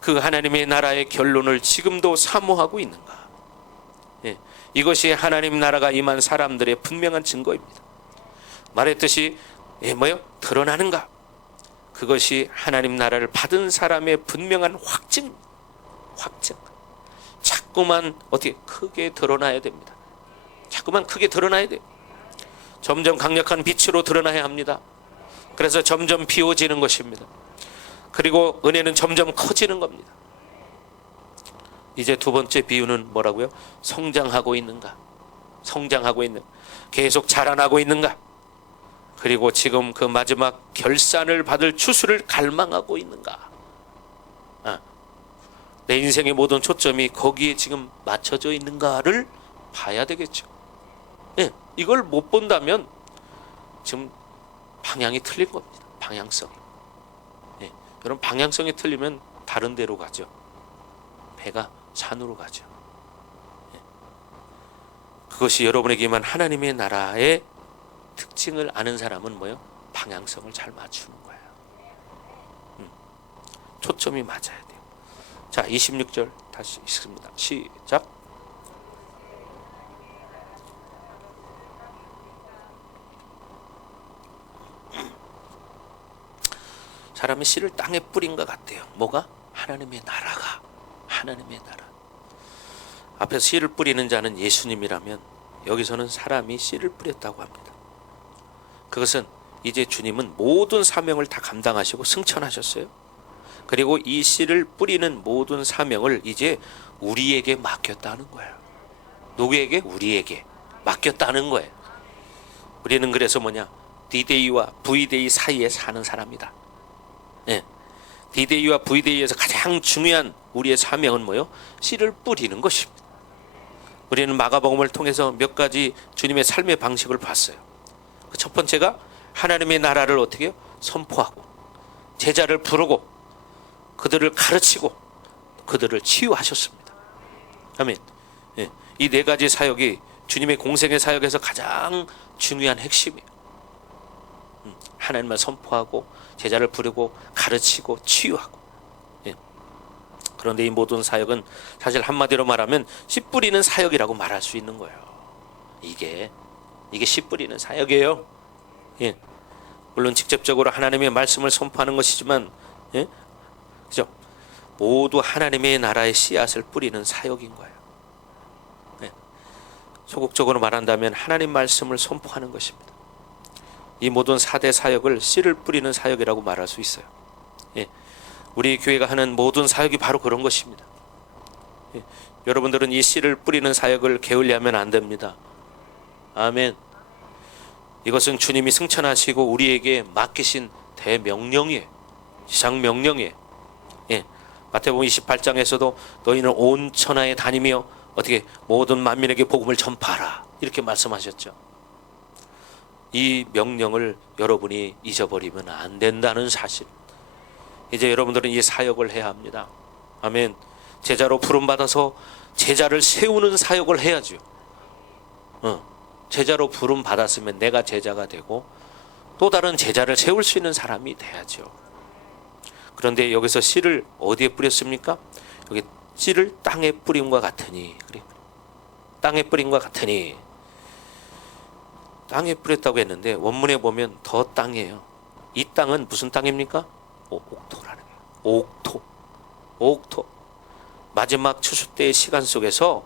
그 하나님의 나라의 결론을 지금도 사모하고 있는가? 이것이 하나님 나라가 임한 사람들의 분명한 증거입니다. 말했듯이 뭐요? 드러나는가? 그것이 하나님 나라를 받은 사람의 분명한 확증입니다. 확증. 자꾸만 어떻게 크게 드러나야 됩니다. 자꾸만 크게 드러나야 돼요. 점점 강력한 빛으로 드러나야 합니다. 그래서 점점 비워지는 것입니다. 그리고 은혜는 점점 커지는 겁니다. 이제 두 번째 비유는 뭐라고요? 성장하고 있는가? 성장하고 있는, 계속 자라나고 있는가? 그리고 지금 그 마지막 결산을 받을 추수를 갈망하고 있는가? 내 인생의 모든 초점이 거기에 지금 맞춰져 있는가를 봐야 되겠죠. 이걸 못 본다면 지금 방향이 틀린 겁니다. 방향성이. 여러분, 방향성이 틀리면 다른 데로 가죠. 배가 산으로 가죠. 그것이 여러분에게 임한 하나님의 나라의 특징을 아는 사람은 뭐예요? 방향성을 잘 맞추는 거예요. 초점이 맞아야 돼요. 자, 26절 다시 읽습니다. 시작. 사람이 씨를 땅에 뿌린 것 같아요. 뭐가? 하나님의 나라가. 하나님의 나라. 앞에서 씨를 뿌리는 자는 예수님이라면 여기서는 사람이 씨를 뿌렸다고 합니다. 그것은 이제 주님은 모든 사명을 다 감당하시고 승천하셨어요. 그리고 이 씨를 뿌리는 모든 사명을 이제 우리에게 맡겼다는 거예요. 누구에게? 우리에게 맡겼다는 거예요. 우리는 그래서 뭐냐? D-Day와 V-Day 사이에 사는 사람이다. 예. D-Day와 V-Day에서 가장 중요한 우리의 사명은 뭐요? 씨를 뿌리는 것입니다. 우리는 마가복음을 통해서 몇 가지 주님의 삶의 방식을 봤어요. 그 첫 번째가 하나님의 나라를 어떻게 해요? 선포하고 제자를 부르고 그들을 가르치고 그들을 치유하셨습니다. 아멘. 예. 이 네 가지 사역이 주님의 공생의 사역에서 가장 중요한 핵심이에요. 하나님을 선포하고 제자를 부르고 가르치고 치유하고. 예. 그런데 이 모든 사역은 사실 한마디로 말하면 씨 뿌리는 사역이라고 말할 수 있는 거예요. 이게 씨 뿌리는 사역이에요. 예. 물론 직접적으로 하나님의 말씀을 선포하는 것이지만, 예? 그죠? 모두 하나님의 나라의 씨앗을 뿌리는 사역인 거예요. 예. 소극적으로 말한다면 하나님 말씀을 선포하는 것입니다. 이 모든 4대 사역을 씨를 뿌리는 사역이라고 말할 수 있어요. 예. 우리 교회가 하는 모든 사역이 바로 그런 것입니다. 예. 여러분들은 이 씨를 뿌리는 사역을 게을리하면 안 됩니다. 아멘. 이것은 주님이 승천하시고 우리에게 맡기신 대명령이에요. 지상명령이에요. 예. 마태복음 28장에서도 너희는 온 천하에 다니며 어떻게 모든 만민에게 복음을 전파하라 이렇게 말씀하셨죠. 이 명령을 여러분이 잊어버리면 안 된다는 사실. 이제 여러분들은 이 사역을 해야 합니다. 아멘. 제자로 부름받아서 제자를 세우는 사역을 해야죠. 제자로 부름받았으면 내가 제자가 되고 또 다른 제자를 세울 수 있는 사람이 돼야죠. 그런데 여기서 씨를 어디에 뿌렸습니까? 여기 씨를 땅에 뿌림과 같으니. 그래. 땅에 뿌림과 같으니. 땅에 뿌렸다고 했는데 원문에 보면 더 땅이에요. 이 땅은 무슨 땅입니까? 옥토라는 거예요. 옥토. 마지막 추수 때의 시간 속에서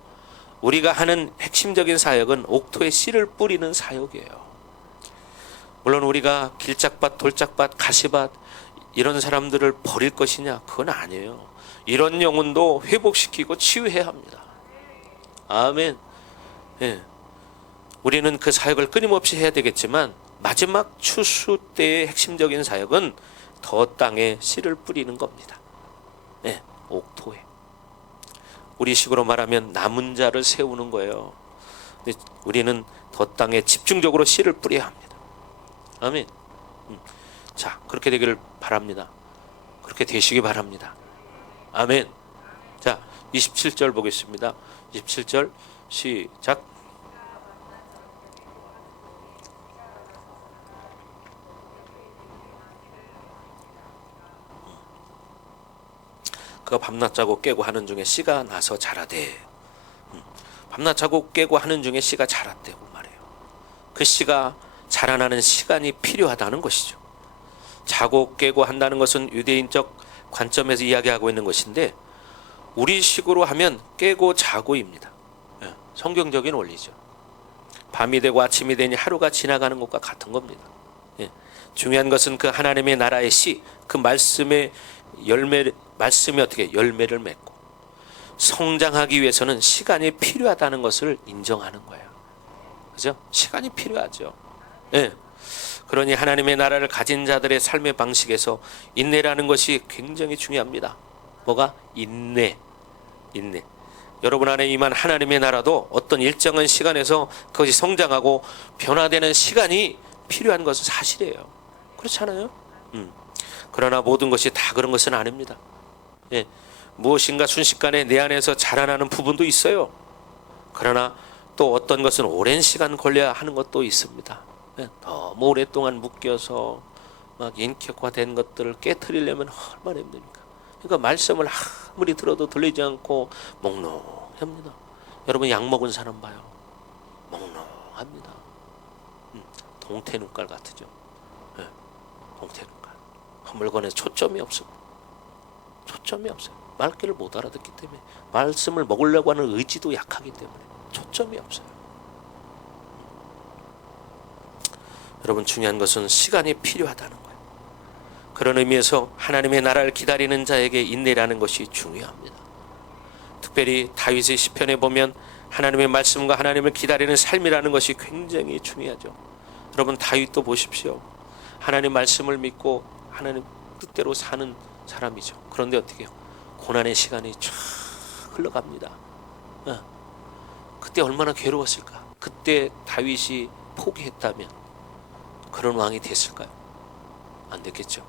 우리가 하는 핵심적인 사역은 옥토에 씨를 뿌리는 사역이에요. 물론 우리가 길짝밭, 돌짝밭, 가시밭 이런 사람들을 버릴 것이냐? 그건 아니에요. 이런 영혼도 회복시키고 치유해야 합니다. 아멘. 예. 우리는 그 사역을 끊임없이 해야 되겠지만 마지막 추수 때의 핵심적인 사역은 더 땅에 씨를 뿌리는 겁니다. 네, 옥토에. 우리 식으로 말하면 남은 자를 세우는 거예요. 근데 우리는 더 땅에 집중적으로 씨를 뿌려야 합니다. 아멘. 자, 그렇게 되기를 바랍니다. 그렇게 되시기 바랍니다. 아멘. 자, 27절 보겠습니다. 27절 시작. 그가 밤낮 자고 깨고 하는 중에 씨가 나서 자라되. 밤낮 자고 깨고 하는 중에 씨가 자랐대고 말해요. 그 씨가 자라나는 시간이 필요하다는 것이죠. 자고 깨고 한다는 것은 유대인적 관점에서 이야기하고 있는 것인데 우리식으로 하면 깨고 자고입니다. 성경적인 원리죠. 밤이 되고 아침이 되니 하루가 지나가는 것과 같은 겁니다. 중요한 것은 그 하나님의 나라의 씨, 그 말씀의 말씀이 어떻게 열매를 맺고 성장하기 위해서는 시간이 필요하다는 것을 인정하는 거예요. 그죠? 시간이 필요하죠. 예. 그러니 하나님의 나라를 가진 자들의 삶의 방식에서 인내라는 것이 굉장히 중요합니다. 뭐가? 인내. 여러분 안에 임한 하나님의 나라도 어떤 일정한 시간에서 그것이 성장하고 변화되는 시간이 필요한 것은 사실이에요. 그렇잖아요? 그러나 모든 것이 다 그런 것은 아닙니다. 예. 무엇인가 순식간에 내 안에서 자라나는 부분도 있어요. 그러나 또 어떤 것은 오랜 시간 걸려야 하는 것도 있습니다. 예. 너무 오랫동안 묶여서 막 인격화된 것들을 깨트리려면 얼마나 힘듭니까? 그러니까 말씀을 아무리 들어도 들리지 않고 몽롱합니다. 여러분 약 먹은 사람 봐요. 몽롱합니다. 동태 눈깔 같으죠. 예. 동태 눈깔. 물건에 초점이 없어. 초점이 없어요. 말귀를 못 알아듣기 때문에 말씀을 먹으려고 하는 의지도 약하기 때문에 초점이 없어요. 여러분 중요한 것은 시간이 필요하다는 거예요. 그런 의미에서 하나님의 나라를 기다리는 자에게 인내라는 것이 중요합니다. 특별히 다윗의 시편에 보면 하나님의 말씀과 하나님을 기다리는 삶이라는 것이 굉장히 중요하죠. 여러분 다윗도 보십시오. 하나님 말씀을 믿고 하나님 뜻대로 사는 사람이죠. 그런데 어떻게 해요? 고난의 시간이 쫙 흘러갑니다. 그때 얼마나 괴로웠을까? 그때 다윗이 포기했다면 그런 왕이 됐을까요? 안 됐겠죠.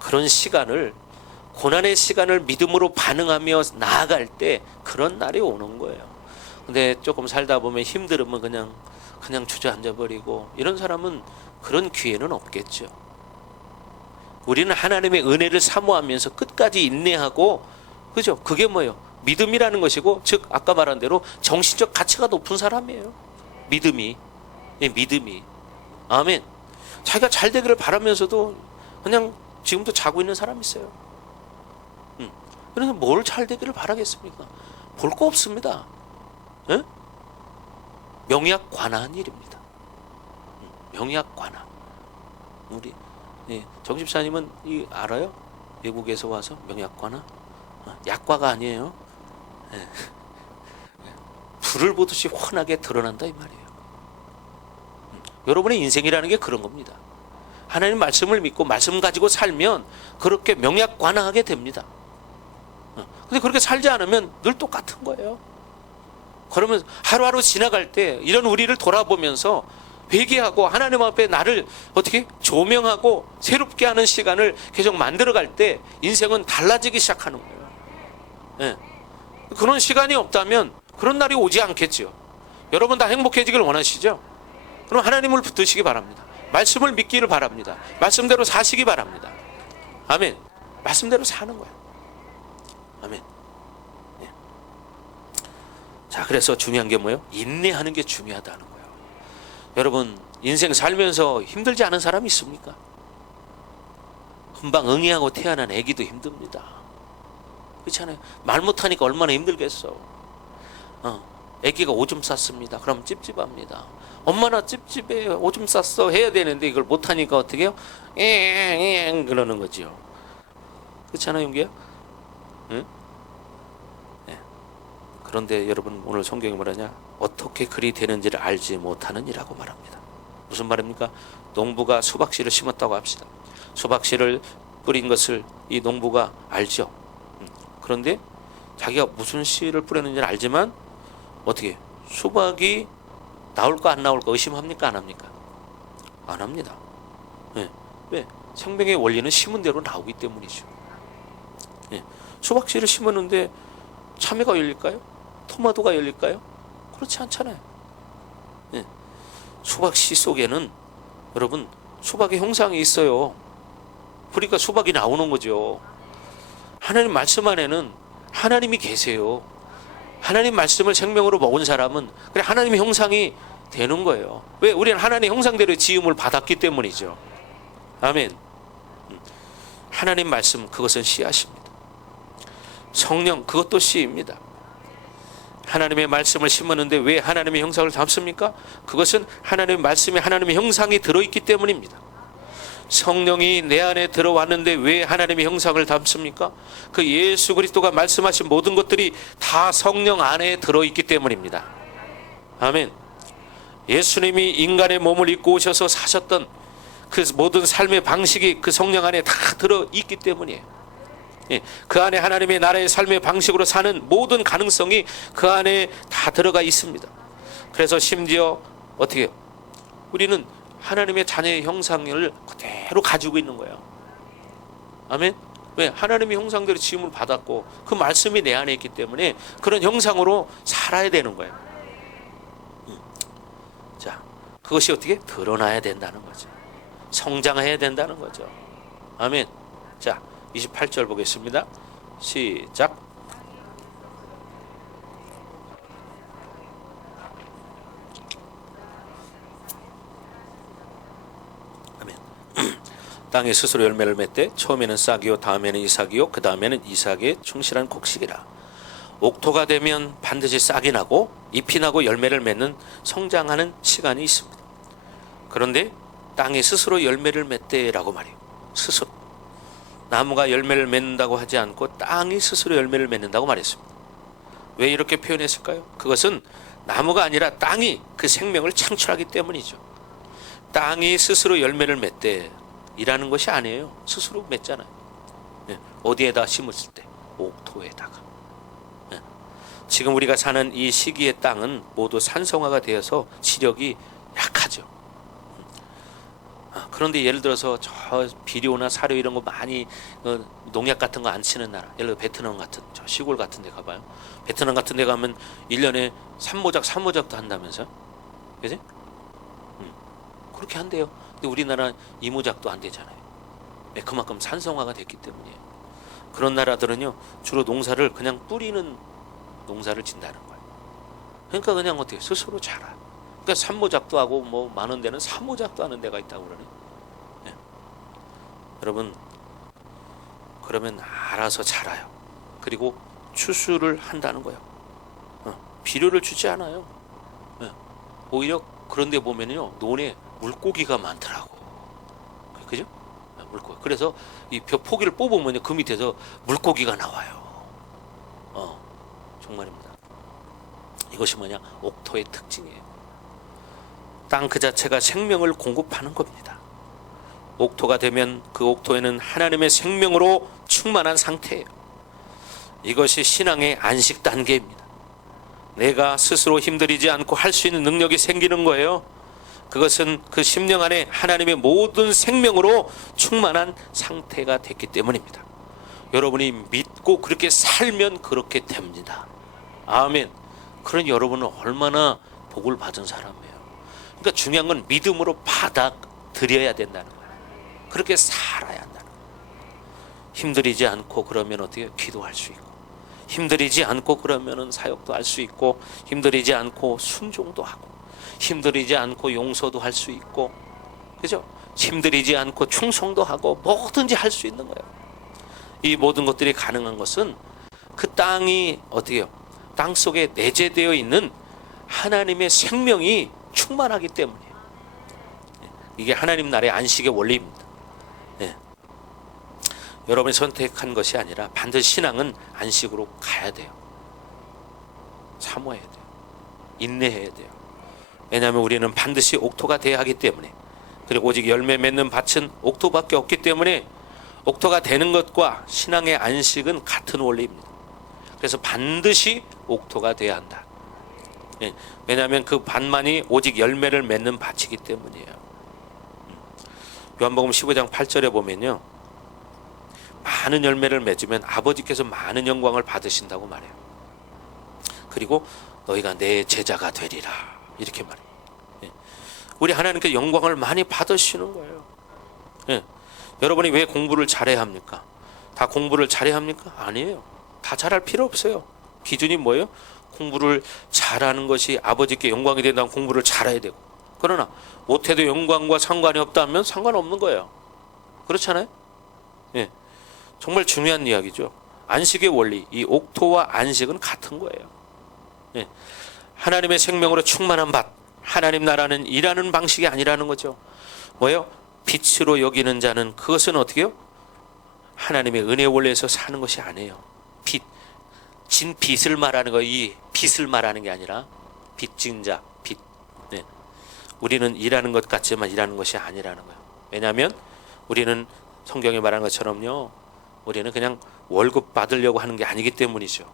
그런 시간을, 고난의 시간을 믿음으로 반응하며 나아갈 때 그런 날이 오는 거예요. 근데 조금 살다 보면 힘들으면 그냥 주저앉아 버리고 이런 사람은 그런 기회는 없겠죠. 우리는 하나님의 은혜를 사모하면서 끝까지 인내하고, 그죠? 그게 뭐예요? 믿음이라는 것이고, 즉 아까 말한 대로 정신적 가치가 높은 사람이에요. 믿음이. 믿음이. 아멘. 자기가 잘 되기를 바라면서도 그냥 지금도 자고 있는 사람이 있어요. 그래서 뭘 잘 되기를 바라겠습니까? 볼 거 없습니다. 에? 명약관화한 일입니다. 명약관화. 우리 정 집사님은 알아요? 외국에서 와서 명약관화? 약과가 아니에요. 불을 보듯이 환하게 드러난다 이 말이에요. 여러분의 인생이라는 게 그런 겁니다. 하나님 말씀을 믿고 말씀 가지고 살면 그렇게 명약관화하게 됩니다. 근데 그렇게 살지 않으면 늘 똑같은 거예요. 그러면 하루하루 지나갈 때 이런 우리를 돌아보면서 회개하고 하나님 앞에 나를 어떻게 조명하고 새롭게 하는 시간을 계속 만들어갈 때 인생은 달라지기 시작하는 거예요. 그런 시간이 없다면 그런 날이 오지 않겠죠. 여러분 다 행복해지길 원하시죠? 그럼 하나님을 붙드시기 바랍니다. 말씀을 믿기를 바랍니다. 말씀대로 사시기 바랍니다. 아멘. 말씀대로 사는 거예요. 아멘. 자, 그래서 중요한 게 뭐예요? 인내하는 게 중요하다는 거예요. 여러분 인생 살면서 힘들지 않은 사람이 있습니까? 금방 응애하고 태어난 아기도 힘듭니다. 그렇잖아요. 말 못하니까 얼마나 힘들겠어. 아기가 오줌 쌌습니다. 그럼 찝찝합니다. 엄마나 찝찝해, 오줌 쌌어 해야 되는데 이걸 못하니까 어떻게 해요? 그러는 거죠. 그렇잖아요, 용기야? 응? 그런데 여러분 오늘 성경이 뭐라냐? 어떻게 그리 되는지를 알지 못하는 이라고 말합니다. 무슨 말입니까? 농부가 수박씨를 심었다고 합시다. 수박씨를 뿌린 것을 이 농부가 알죠. 그런데 자기가 무슨 씨를 뿌렸는지는 알지만 어떻게 수박이 나올까 안 나올까 의심합니까? 안 합니까? 안 합니다. 왜? 생명의 원리는 심은 대로 나오기 때문이죠. 수박씨를 심었는데 참외가 열릴까요? 토마토가 열릴까요? 그렇지 않잖아요. 수박씨 속에는 여러분 수박의 형상이 있어요. 그러니까 수박이 나오는 거죠. 하나님 말씀 안에는 하나님이 계세요. 하나님 말씀을 생명으로 먹은 사람은 그래 하나님의 형상이 되는 거예요. 왜? 우리는 하나님의 형상대로 지음을 받았기 때문이죠. 아멘. 하나님 말씀 그것은 씨앗입니다. 성령 그것도 씨입니다. 하나님의 말씀을 심었는데 왜 하나님의 형상을 담습니까? 그것은 하나님의 말씀에 하나님의 형상이 들어있기 때문입니다. 성령이 내 안에 들어왔는데 왜 하나님의 형상을 담습니까? 그 예수 그리스도가 말씀하신 모든 것들이 다 성령 안에 들어있기 때문입니다. 아멘. 예수님이 인간의 몸을 입고 오셔서 사셨던 그 모든 삶의 방식이 그 성령 안에 다 들어있기 때문이에요. 그 안에 하나님의 나라의 삶의 방식으로 사는 모든 가능성이 그 안에 다 들어가 있습니다. 그래서 심지어 어떻게 해요? 우리는 하나님의 자녀의 형상을 그대로 가지고 있는 거예요. 아멘. 왜? 하나님의 형상대로 지음을 받았고 그 말씀이 내 안에 있기 때문에 그런 형상으로 살아야 되는 거예요. 자, 그것이 어떻게 드러나야 된다는 거죠. 성장해야 된다는 거죠. 아멘. 자, 28절 보겠습니다. 시작. 아멘. 땅에 스스로 열매를 맺되 처음에는 싹이요 다음에는 이삭이요 그 다음에는 이삭의 충실한 곡식이라. 옥토가 되면 반드시 싹이 나고 잎이 나고 열매를 맺는 성장하는 시간이 있습니다. 그런데 땅에 스스로 열매를 맺대라고 말해요. 스스로. 나무가 열매를 맺는다고 하지 않고 땅이 스스로 열매를 맺는다고 말했습니다. 왜 이렇게 표현했을까요? 그것은 나무가 아니라 땅이 그 생명을 창출하기 때문이죠. 땅이 스스로 열매를 맺되 일하는 것이 아니에요. 스스로 맺잖아요. 예. 어디에다 심었을 때? 옥토에다가. 예. 지금 우리가 사는 이 시기의 땅은 모두 산성화가 되어서 시력이 약하죠. 그런데 예를 들어서 저 비료나 사료 이런 거 많이 농약 같은 거 안 치는 나라, 예를 들어 베트남 같은 저 시골 같은 데 가봐요. 베트남 같은 데 가면 1년에 산모작도 한다면서요. 그지? 그렇게 한대요. 근데 우리나라 이모작도 안 되잖아요. 네, 그만큼 산성화가 됐기 때문이에요. 그런 나라들은요 주로 농사를 그냥 뿌리는 농사를 짓는다는 거예요. 그러니까 그냥 어떻게 스스로 자라. 그러니까 산모작도 하고 뭐 많은 데는 산모작도 하는 데가 있다고 그러네. 네. 여러분 그러면 알아서 자라요. 그리고 추수를 한다는 거예요. 비료를 주지 않아요. 네. 오히려 그런데 보면요 논에 물고기가 많더라고. 그죠? 물고기. 그래서 이 포기를 뽑으면 그 밑에서 물고기가 나와요. 정말입니다. 이것이 뭐냐? 옥토의 특징이에요. 땅 그 자체가 생명을 공급하는 겁니다. 옥토가 되면 그 옥토에는 하나님의 생명으로 충만한 상태예요. 이것이 신앙의 안식 단계입니다. 내가 스스로 힘들이지 않고 할 수 있는 능력이 생기는 거예요. 그것은 그 심령 안에 하나님의 모든 생명으로 충만한 상태가 됐기 때문입니다. 여러분이 믿고 그렇게 살면 그렇게 됩니다. 아멘. 그런 여러분은 얼마나 복을 받은 사람이에요. 그러니까 중요한 건 믿음으로 받아들여야 된다는 거예요. 그렇게 살아야 한다는 거예요. 힘들이지 않고 그러면 어떻게 기도할 수 있고, 힘들이지 않고 그러면 사역도 할 수 있고, 힘들이지 않고 순종도 하고, 힘들이지 않고 용서도 할 수 있고, 그죠? 힘들이지 않고 충성도 하고 뭐든지 할 수 있는 거예요. 이 모든 것들이 가능한 것은 그 땅이 어떻게 해요? 땅 속에 내재되어 있는 하나님의 생명이 충만하기 때문이에요. 이게 하나님 나라의 안식의 원리입니다. 네. 여러분이 선택한 것이 아니라 반드시 신앙은 안식으로 가야 돼요. 참아야 돼요. 인내해야 돼요. 왜냐하면 우리는 반드시 옥토가 돼야 하기 때문에, 그리고 오직 열매 맺는 밭은 옥토밖에 없기 때문에 옥토가 되는 것과 신앙의 안식은 같은 원리입니다. 그래서 반드시 옥토가 돼야 한다. 예, 왜냐하면 그 밭만이 오직 열매를 맺는 밭이기 때문이에요. 요한복음 15장 8절에 보면요, 많은 열매를 맺으면 아버지께서 많은 영광을 받으신다고 말해요. 그리고 너희가 내 제자가 되리라 이렇게 말해요. 예, 우리 하나님께 영광을 많이 받으시는 거예요. 예, 여러분이 왜 공부를 잘해야 합니까? 다 공부를 잘해야 합니까? 아니에요. 다 잘할 필요 없어요. 기준이 뭐예요? 공부를 잘하는 것이 아버지께 영광이 된다면 공부를 잘해야 되고, 그러나 못해도 영광과 상관이 없다면 상관없는 거예요. 그렇잖아요? 예, 정말 중요한 이야기죠. 안식의 원리, 이 옥토와 안식은 같은 거예요. 예, 하나님의 생명으로 충만한 밭, 하나님 나라는 일하는 방식이 아니라는 거죠. 뭐예요? 빛으로 여기는 자는, 그것은 어떻게 해요? 하나님의 은혜 원리에서 사는 것이 아니에요. 빛, 진 빛을 말하는 거예요. 이 빛을 말하는 게 아니라 빚진 자, 빛. 네. 우리는 일하는 것 같지만 일하는 것이 아니라는 거예요. 왜냐하면 우리는 성경에 말하는 것처럼요, 우리는 그냥 월급 받으려고 하는 게 아니기 때문이죠.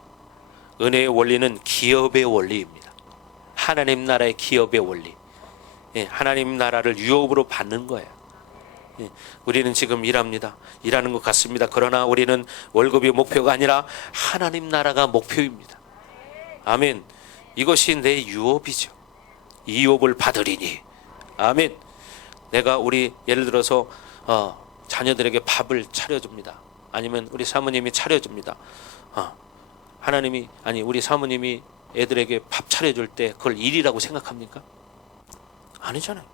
은혜의 원리는 기업의 원리입니다. 하나님 나라의 기업의 원리. 예, 하나님 나라를 유업으로 받는 거예요. 예, 우리는 지금 일합니다. 일하는 것 같습니다. 그러나 우리는 월급이 목표가 아니라 하나님 나라가 목표입니다. 아멘. 이것이 내 유업이죠. 이 유업을 받으리니. 아멘. 내가 우리 예를 들어서 자녀들에게 밥을 차려줍니다. 아니면 우리 사모님이 차려줍니다. 하나님이, 아니 우리 사모님이 애들에게 밥 차려줄 때 그걸 일이라고 생각합니까? 아니잖아요.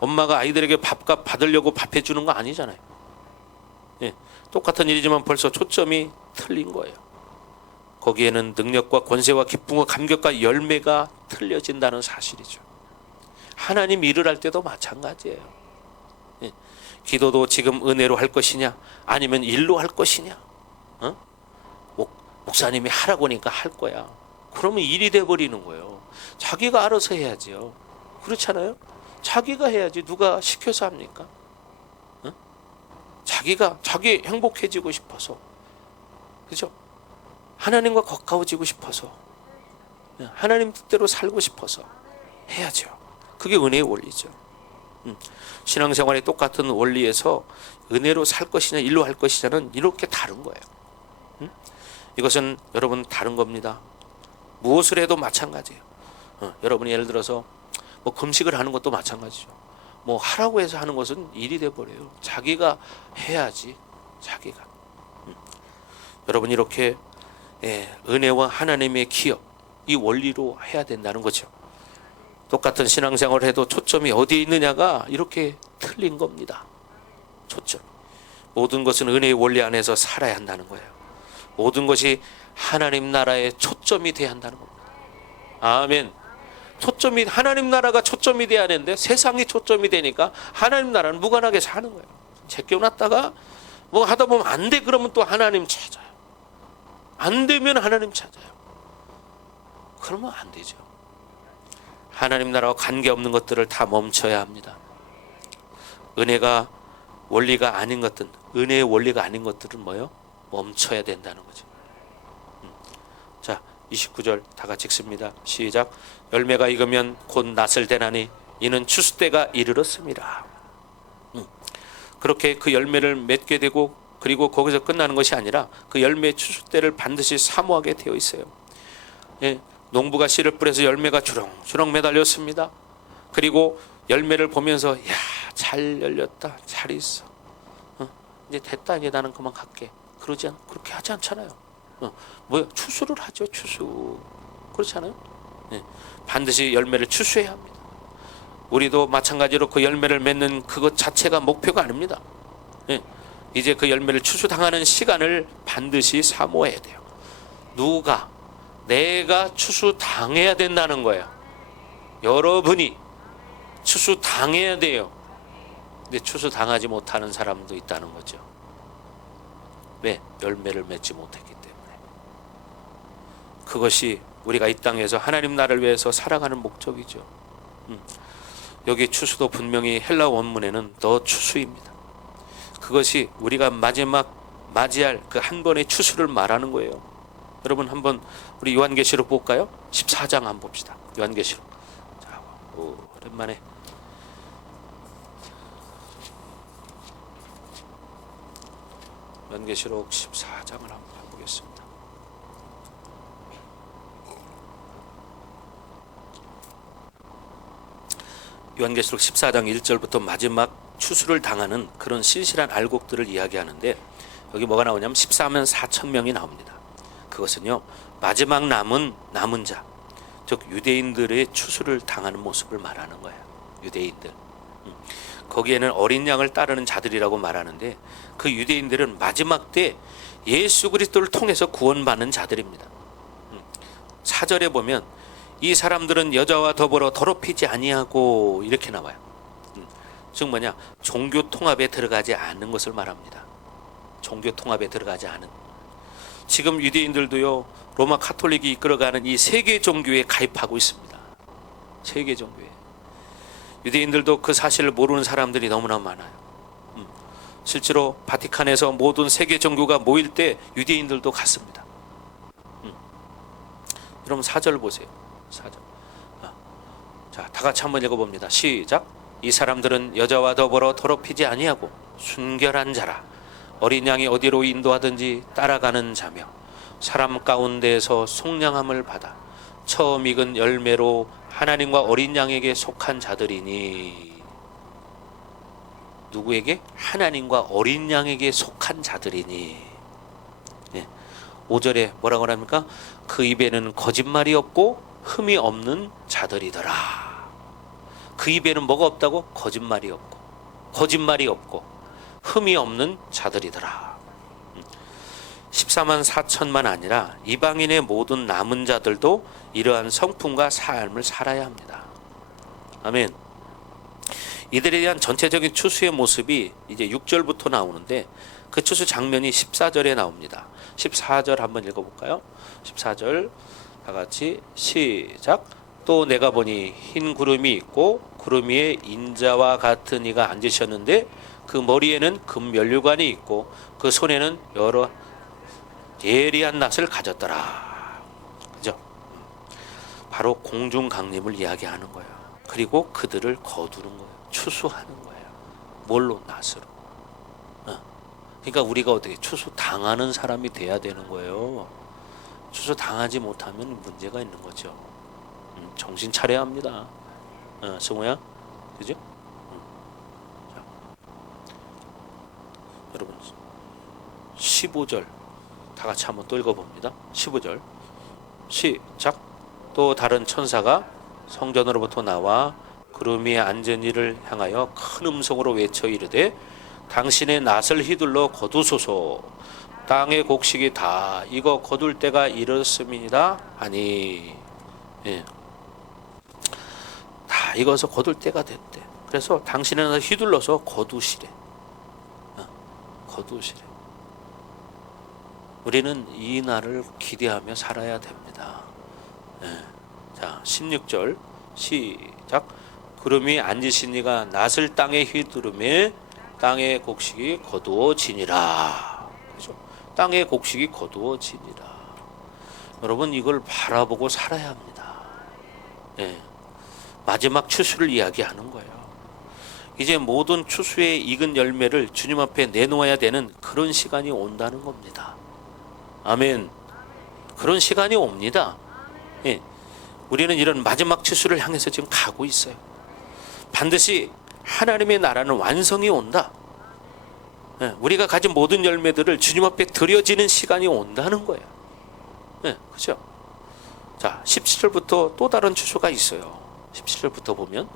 엄마가 아이들에게 밥값 받으려고 밥 해주는 거 아니잖아요. 예, 똑같은 일이지만 벌써 초점이 틀린 거예요. 거기에는 능력과 권세와 기쁨과 감격과 열매가 틀려진다는 사실이죠. 하나님 일을 할 때도 마찬가지예요. 예, 기도도 지금 은혜로 할 것이냐 아니면 일로 할 것이냐. 목사님이 하라고 하니까 할 거야. 그러면 일이 돼버리는 거예요. 자기가 알아서 해야죠. 그렇잖아요. 자기가 해야지 누가 시켜서 합니까? 어? 자기 행복해지고 싶어서, 그죠? 하나님과 가까워지고 싶어서, 하나님 뜻대로 살고 싶어서 해야죠. 그게 은혜의 원리죠. 신앙생활의 똑같은 원리에서 은혜로 살 것이냐 일로 할 것이냐는 이렇게 다른 거예요. 이것은 여러분 다른 겁니다. 무엇을 해도 마찬가지예요. 여러분이 예를 들어서 뭐 금식을 하는 것도 마찬가지죠. 뭐 하라고 해서 하는 것은 일이 돼버려요. 자기가 해야지. 자기가. 여러분이 이렇게 은혜와 하나님의 기업, 이 원리로 해야 된다는 거죠. 똑같은 신앙생활을 해도 초점이 어디에 있느냐가 이렇게 틀린 겁니다. 초점. 모든 것은 은혜의 원리 안에서 살아야 한다는 거예요. 모든 것이 하나님 나라의 초점이 돼야 한다는 겁니다. 아멘. 초점이, 하나님 나라가 초점이 돼야 하는데 세상이 초점이 되니까 하나님 나라는 무관하게 사는 거예요. 제껴놨다가 뭐 하다 보면 안 돼 그러면 또 하나님 찾아요. 안 되면 하나님 찾아요. 그러면 안 되죠. 하나님 나라와 관계없는 것들을 다 멈춰야 합니다. 은혜가 원리가 아닌 것들, 은혜의 원리가 아닌 것들은 뭐요? 멈춰야 된다는 거죠. 자, 29절 다 같이 읽습니다. 시작. 열매가 익으면 곧 낫을 대나니 이는 추수 때가 이르렀습니다. 그렇게 그 열매를 맺게 되고, 그리고 거기서 끝나는 것이 아니라 그 열매의 추수 때를 반드시 사모하게 되어 있어요. 농부가 씨를 뿌려서 열매가 주렁주렁 매달렸습니다. 그리고 열매를 보면서 야, 잘 열렸다, 잘 있어, 이제 됐다, 이제 나는 그만 갈게, 그렇게 하지 않잖아요. 뭐요? 추수를 하죠. 추수. 그렇지 않아요? 반드시 열매를 추수해야 합니다. 우리도 마찬가지로 그 열매를 맺는 그것 자체가 목표가 아닙니다. 이제 그 열매를 추수당하는 시간을 반드시 사모해야 돼요. 내가 추수당해야 된다는 거예요. 여러분이 추수당해야 돼요. 근데 추수당하지 못하는 사람도 있다는 거죠. 왜? 열매를 맺지 못했기 때문에. 그것이 우리가 이 땅에서 하나님 나라를 위해서 살아가는 목적이죠. 여기 추수도 분명히 헬라 원문에는 더 추수입니다. 그것이 우리가 마지막 맞이할 그 한 번의 추수를 말하는 거예요. 여러분 한번 우리 요한계시록 볼까요? 14장 한번 봅시다. 요한계시록. 자, 오랜만에. 요한계시록 14장을 한번 보겠습니다. 요한계시록 14장 1절부터 마지막 추수를 당하는 그런 신실한 알곡들을 이야기하는데, 여기 뭐가 나오냐면 14만 4천 명이 나옵니다. 그것은요, 마지막 남은 자, 즉 유대인들의 추수를 당하는 모습을 말하는 거예요. 유대인들. 거기에는 어린 양을 따르는 자들이라고 말하는데, 그 유대인들은 마지막 때 예수 그리스도를 통해서 구원받는 자들입니다. 4절에 보면 이 사람들은 여자와 더불어 더럽히지 아니하고 이렇게 나와요. 즉 뭐냐? 종교 통합에 들어가지 않는 것을 말합니다. 종교 통합에 들어가지 않은. 지금 유대인들도요, 로마 카톨릭이 이끌어가는 이 세계 종교에 가입하고 있습니다. 세계 종교에. 유대인들도 그 사실을 모르는 사람들이 너무나 많아요. 실제로 바티칸에서 모든 세계 종교가 모일 때 유대인들도 갔습니다. 여러분 4절 보세요. 4절. 자, 다 같이 한번 읽어봅니다. 시작. 이 사람들은 여자와 더불어 더럽히지 아니하고 순결한 자라. 어린 양이 어디로 인도하든지 따라가는 자며 사람 가운데에서 속량함을 받아 처음 익은 열매로 하나님과 어린 양에게 속한 자들이니. 누구에게? 하나님과 어린 양에게 속한 자들이니. 5절에 뭐라고 합니까? 그 입에는 거짓말이 없고 흠이 없는 자들이더라. 그 입에는 뭐가 없다고? 거짓말이 없고 흠이 없는 자들이더라. 14만 4천만 아니라 이방인의 모든 남은 자들도 이러한 성품과 삶을 살아야 합니다. 아멘. 이들에 대한 전체적인 추수의 모습이 이제 6절부터 나오는데, 그 추수 장면이 14절에 나옵니다. 14절 한번 읽어볼까요? 14절 다 같이 시작. 또 내가 보니 흰 구름이 있고 구름 위에 인자와 같은 이가 앉으셨는데 그 머리에는 금면류관이 있고 그 손에는 여러 예리한 낫을 가졌더라. 그죠? 바로 공중 강림을 이야기하는 거예요. 그리고 그들을 거두는 거예요. 추수하는 거예요. 뭘로? 낫으로. 그러니까 우리가 어떻게 추수 당하는 사람이 돼야 되는 거예요. 추수 당하지 못하면 문제가 있는 거죠. 정신 차려야 합니다. 승우야, 그죠? 자, 여러분 15절 다 같이 한번 또 읽어봅니다. 15절 시작. 또 다른 천사가 성전으로부터 나와 구름 위에 앉은 이를 향하여 큰 음성으로 외쳐 이르되 당신의 낫을 휘둘러 거두소서. 땅의 곡식이 다 익어 거둘 때가 이르렀음이니라 하니. 예. 다 익어서 거둘 때가 됐대. 그래서 당신의 낫을 휘둘러서 거두시래. 거두시래. 우리는 이 날을 기대하며 살아야 됩니다. 예. 자, 16절 시작. 구름 위 앉으신 이가 낫을 땅에 휘두르매 땅의 곡식이 거두어지니라. 그죠? 땅의 곡식이 거두어지니라. 여러분 이걸 바라보고 살아야 합니다. 예. 마지막 추수를 이야기하는 거예요. 이제 모든 추수의 익은 열매를 주님 앞에 내놓아야 되는 그런 시간이 온다는 겁니다. 아멘. 그런 시간이 옵니다. 예. 우리는 이런 마지막 추수를 향해서 지금 가고 있어요. 반드시 하나님의 나라는 완성이 온다. 예. 우리가 가진 모든 열매들을 주님 앞에 드려지는 시간이 온다는 거예요. 예. 그죠? 자, 17절부터 또 다른 추수가 있어요. 17절부터 보면,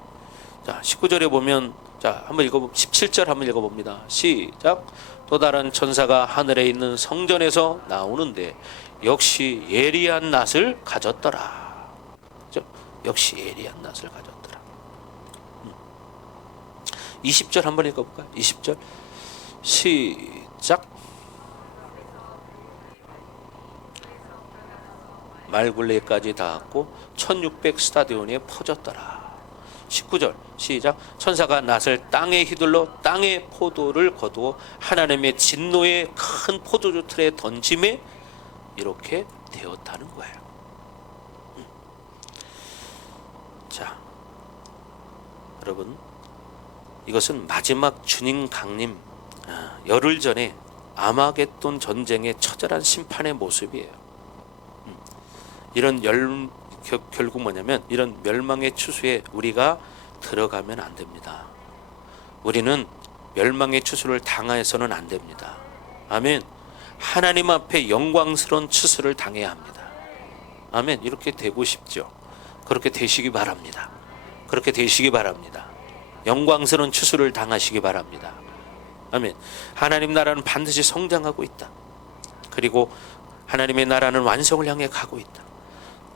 자, 19절에 보면, 자, 한번 17절 한번 읽어봅니다. 시작. 또 다른 천사가 하늘에 있는 성전에서 나오는데 역시 예리한 낫을 가졌더라. 그죠? 역시 예리한 낫을 가졌더라. 20절 한번 읽어볼까요? 20절 시작. 말굴레까지 닿았고 1600 스타디온에 퍼졌더라. 19절 시작. 천사가 낫을 땅에 휘둘러 땅의 포도를 거두어 하나님의 진노의 큰 포도주 틀에 던짐에 이렇게 되었다는 거예요. 자, 여러분 이것은 마지막 주님 강림 열흘 전에 아마겟돈 전쟁의 처절한 심판의 모습이에요. 이런 결국 뭐냐면 이런 멸망의 추수에 우리가 들어가면 안 됩니다. 우리는 멸망의 추수를 당해서는 안 됩니다. 아멘. 하나님 앞에 영광스러운 추수를 당해야 합니다. 아멘. 이렇게 되고 싶죠. 그렇게 되시기 바랍니다. 그렇게 되시기 바랍니다. 영광스러운 추수를 당하시기 바랍니다. 아멘. 하나님 나라는 반드시 성장하고 있다. 그리고 하나님의 나라는 완성을 향해 가고 있다.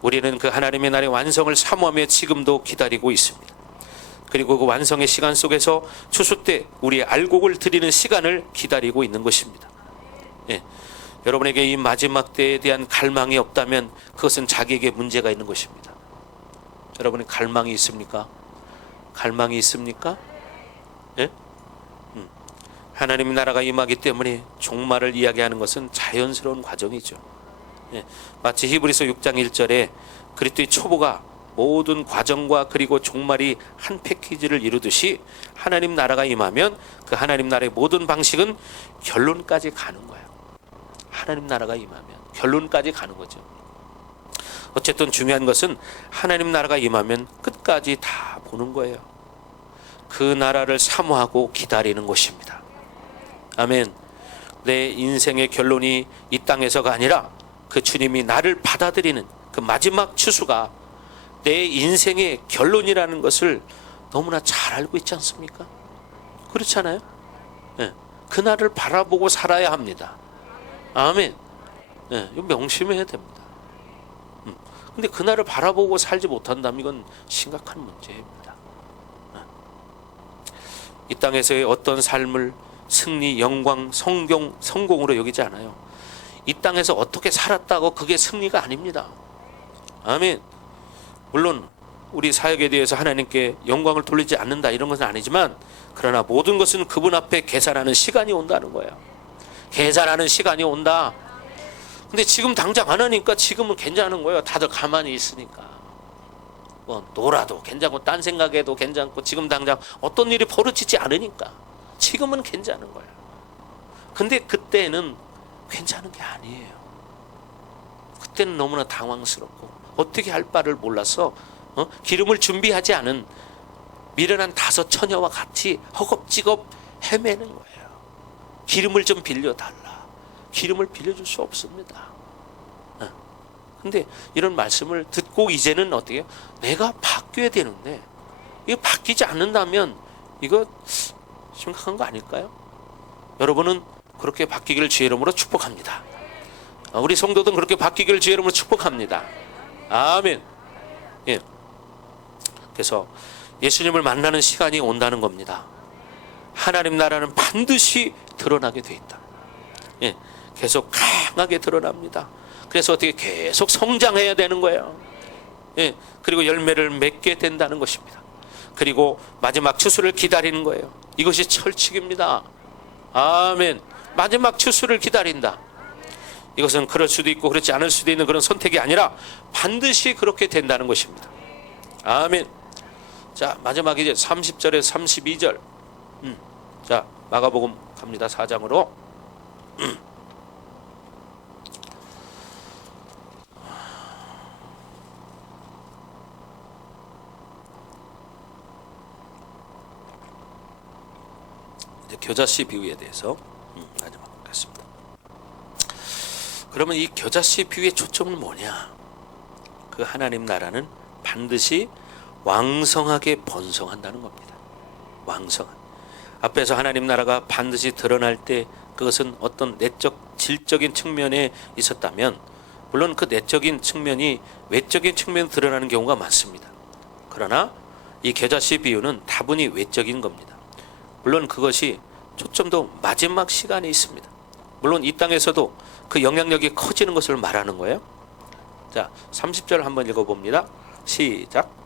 우리는 그 하나님의 나라의 완성을 사모하며 지금도 기다리고 있습니다. 그리고 그 완성의 시간 속에서 추수 때 우리의 알곡을 드리는 시간을 기다리고 있는 것입니다. 예. 여러분에게 이 마지막 때에 대한 갈망이 없다면 그것은 자기에게 문제가 있는 것입니다. 여러분의 갈망이 있습니까? 갈망이 있습니까? 예? 하나님의 나라가 임하기 때문에 종말을 이야기하는 것은 자연스러운 과정이죠. 예, 마치 히브리서 6장 1절에 그리스도의 초보가 모든 과정과 그리고 종말이 한 패키지를 이루듯이 하나님 나라가 임하면 그 하나님 나라의 모든 방식은 결론까지 가는 거예요. 하나님 나라가 임하면 결론까지 가는 거죠. 어쨌든 중요한 것은 하나님 나라가 임하면 끝까지 다 보는 거예요. 그 나라를 사모하고 기다리는 것입니다. 아멘. 내 인생의 결론이 이 땅에서가 아니라 그 주님이 나를 받아들이는 그 마지막 추수가 내 인생의 결론이라는 것을 너무나 잘 알고 있지 않습니까? 그렇잖아요. 네. 그날을 바라보고 살아야 합니다. 아멘. 네. 이거 명심해야 됩니다. 근데 그날을 바라보고 살지 못한다면 이건 심각한 문제입니다. 네. 이 땅에서의 어떤 삶을 승리, 영광, 성공으로 여기지 않아요. 이 땅에서 어떻게 살았다고 그게 승리가 아닙니다. 아멘. 물론 우리 사역에 대해서 하나님께 영광을 돌리지 않는다 이런 것은 아니지만, 그러나 모든 것은 그분 앞에 계산하는 시간이 온다는 거예요. 계산하는 시간이 온다. 근데 지금 당장 안 하니까 지금은 괜찮은 거예요. 다들 가만히 있으니까. 뭐 놀아도 괜찮고 딴 생각해도 괜찮고 지금 당장 어떤 일이 벌어지지 않으니까 지금은 괜찮은 거예요. 근데 그때는 괜찮은 게 아니에요. 그때는 너무나 당황스럽고 어떻게 할 바를 몰라서 기름을 준비하지 않은 미련한 5 처녀와 같이 허겁지겁 헤매는 거예요. 기름을 좀 빌려달라. 기름을 빌려줄 수 없습니다. 근데 이런 말씀을 듣고 이제는 어떻게 해요? 내가 바뀌어야 되는데 이거 바뀌지 않는다면 이거 심각한 거 아닐까요? 여러분은 그렇게 바뀌기를 주의 이름으로 축복합니다. 우리 성도들은 그렇게 바뀌기를 주의 이름으로 축복합니다. 아멘. 예. 그래서 예수님을 만나는 시간이 온다는 겁니다. 하나님 나라는 반드시 드러나게 돼 있다. 예. 계속 강하게 드러납니다. 그래서 어떻게 계속 성장해야 되는 거예요. 예. 그리고 열매를 맺게 된다는 것입니다. 그리고 마지막 추수를 기다리는 거예요. 이것이 철칙입니다. 아멘. 마지막 추수를 기다린다. 이것은 그럴 수도 있고 그렇지 않을 수도 있는 그런 선택이 아니라 반드시 그렇게 된다는 것입니다. 아멘. 자, 마지막 이제 30절에서 32절. 자, 마가복음 갑니다. 4장으로. 이제 겨자씨 비유에 대해서 마지막 하겠습니다. 그러면 이 겨자씨 비유의 초점은 뭐냐? 그 하나님 나라는 반드시 왕성하게 번성한다는 겁니다. 왕성한. 앞에서 하나님 나라가 반드시 드러날 때 그것은 어떤 내적 질적인 측면에 있었다면, 물론 그 내적인 측면이 외적인 측면에 드러나는 경우가 많습니다. 그러나 이 겨자씨 비유는 다분히 외적인 겁니다. 물론 그것이 초점도 마지막 시간에 있습니다. 물론 이 땅에서도 그 영향력이 커지는 것을 말하는 거예요. 자, 30절 한번 읽어봅니다. 시작.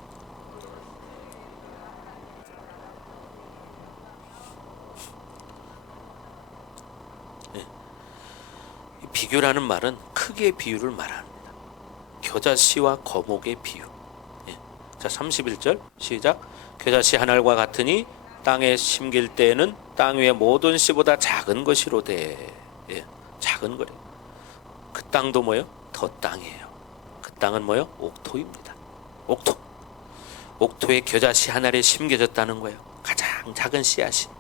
비교라는 말은 크기의 비유를 말합니다. 겨자씨와 거목의 비유. 자, 31절 시작. 겨자씨 한 알과 같으니 땅에 심길 때에는 땅 위의 모든 씨보다 작은 것이로되. 작은 거래. 그 땅도 뭐예요? 더 땅이에요. 그 땅은 뭐예요? 옥토입니다. 옥토. 옥토에 겨자씨 한 알이 심겨졌다는 거예요. 가장 작은 씨앗이.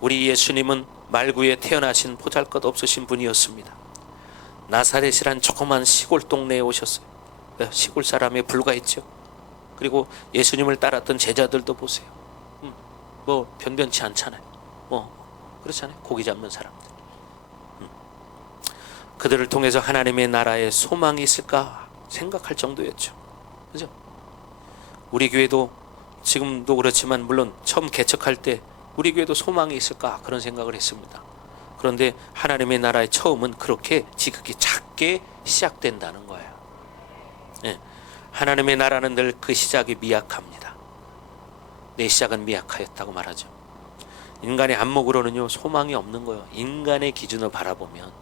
우리 예수님은 말구에 태어나신 보잘것없으신 분이었습니다. 나사렛이란 조그만 시골 동네에 오셨어요. 시골 사람에 불과했죠. 그리고 예수님을 따랐던 제자들도 보세요. 뭐 변변치 않잖아요. 뭐 그렇잖아요. 고기 잡는 사람들. 그들을 통해서 하나님의 나라에 소망이 있을까 생각할 정도였죠. 그죠? 우리 교회도 지금도 그렇지만 물론 처음 개척할 때 우리 교회도 소망이 있을까 그런 생각을 했습니다. 그런데 하나님의 나라의 처음은 그렇게 지극히 작게 시작된다는 거예요. 하나님의 나라는 늘 그 시작이 미약합니다. 내 시작은 미약하였다고 말하죠. 인간의 안목으로는요 소망이 없는 거예요. 인간의 기준을 바라보면.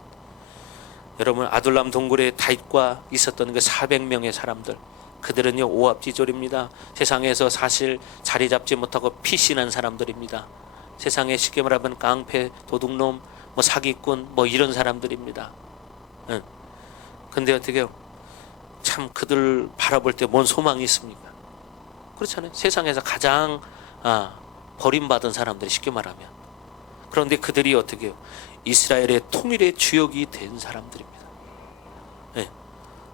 여러분, 아둘람 동굴에 다윗과 있었던 그 400명의 사람들, 그들은요 오합지졸입니다. 세상에서 사실 자리 잡지 못하고 피신한 사람들입니다. 세상에 쉽게 말하면 깡패, 도둑놈, 뭐 사기꾼, 뭐 이런 사람들입니다. 근데 어떻게 해요? 참 그들 바라볼 때 뭔 소망이 있습니까? 그렇잖아요. 세상에서 가장 버림받은 사람들이 쉽게 말하면. 그런데 그들이 어떻게 해요? 이스라엘의 통일의 주역이 된 사람들입니다.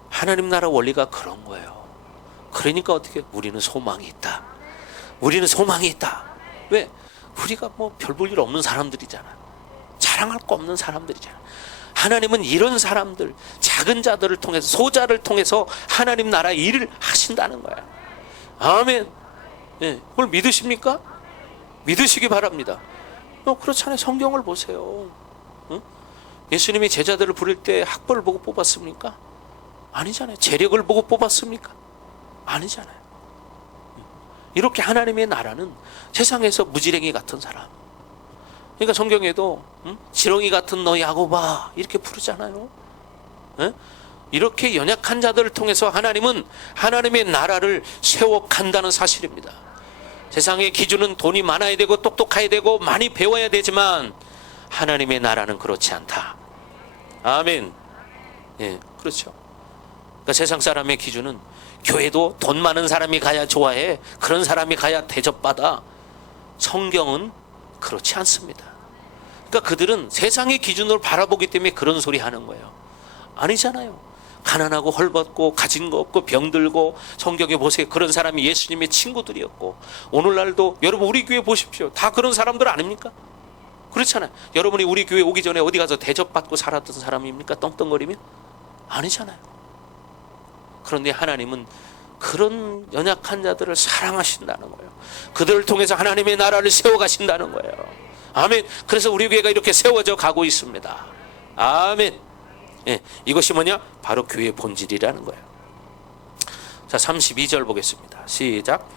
하나님 나라 원리가 그런 거예요. 그러니까 어떻게 해요? 우리는 소망이 있다. 우리는 소망이 있다. 왜? 우리가 뭐 별 볼 일 없는 사람들이잖아. 자랑할 거 없는 사람들이잖아. 하나님은 이런 사람들, 작은 자들을 통해서, 소자를 통해서 하나님 나라 일을 하신다는 거야. 아멘. 그걸 믿으십니까? 믿으시기 바랍니다. 그렇잖아요. 성경을 보세요. 예수님이 제자들을 부를 때 학벌을 보고 뽑았습니까? 아니잖아요. 재력을 보고 뽑았습니까? 아니잖아요. 이렇게 하나님의 나라는 세상에서 무지랭이 같은 사람. 그러니까 성경에도 지렁이 같은 너 야곱아 이렇게 부르잖아요. 에? 이렇게 연약한 자들을 통해서 하나님은 하나님의 나라를 세워간다는 사실입니다. 세상의 기준은 돈이 많아야 되고 똑똑해야 되고 많이 배워야 되지만 하나님의 나라는 그렇지 않다. 아멘. 예, 그렇죠. 그러니까 세상 사람의 기준은 교회도 돈 많은 사람이 가야 좋아해. 그런 사람이 가야 대접받아. 성경은 그렇지 않습니다. 그러니까 그들은 세상의 기준으로 바라보기 때문에 그런 소리 하는 거예요. 아니잖아요. 가난하고 헐벗고 가진 거 없고 병들고 성경에 보세요. 그런 사람이 예수님의 친구들이었고 오늘날도 여러분 우리 교회 보십시오. 다 그런 사람들 아닙니까? 그렇잖아요. 여러분이 우리 교회 오기 전에 어디 가서 대접받고 살았던 사람입니까? 떵떵거리면? 아니잖아요. 그런데 하나님은 그런 연약한 자들을 사랑하신다는 거예요. 그들을 통해서 하나님의 나라를 세워가신다는 거예요. 아멘. 그래서 우리 교회가 이렇게 세워져 가고 있습니다. 아멘. 예, 이것이 뭐냐? 바로 교회의 본질이라는 거예요. 자, 32절 보겠습니다. 시작.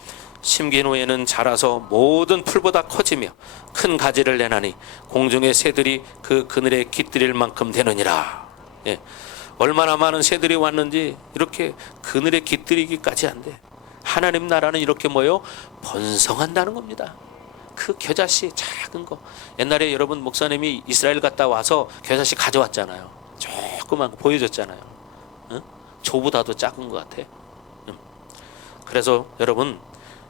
심긴 후에는 자라서 모든 풀보다 커지며 큰 가지를 내나니 공중의 새들이 그 그늘에 깃들일 만큼 되느니라. 예, 얼마나 많은 새들이 왔는지 이렇게 그늘에 깃들이기까지 한데 하나님 나라는 이렇게 뭐요? 번성한다는 겁니다. 그 겨자씨 작은 거. 옛날에 여러분 목사님이 이스라엘 갔다 와서 겨자씨 가져왔잖아요. 조그만 거 보여줬잖아요. 응? 저보다도 작은 것 같아. 그래서 여러분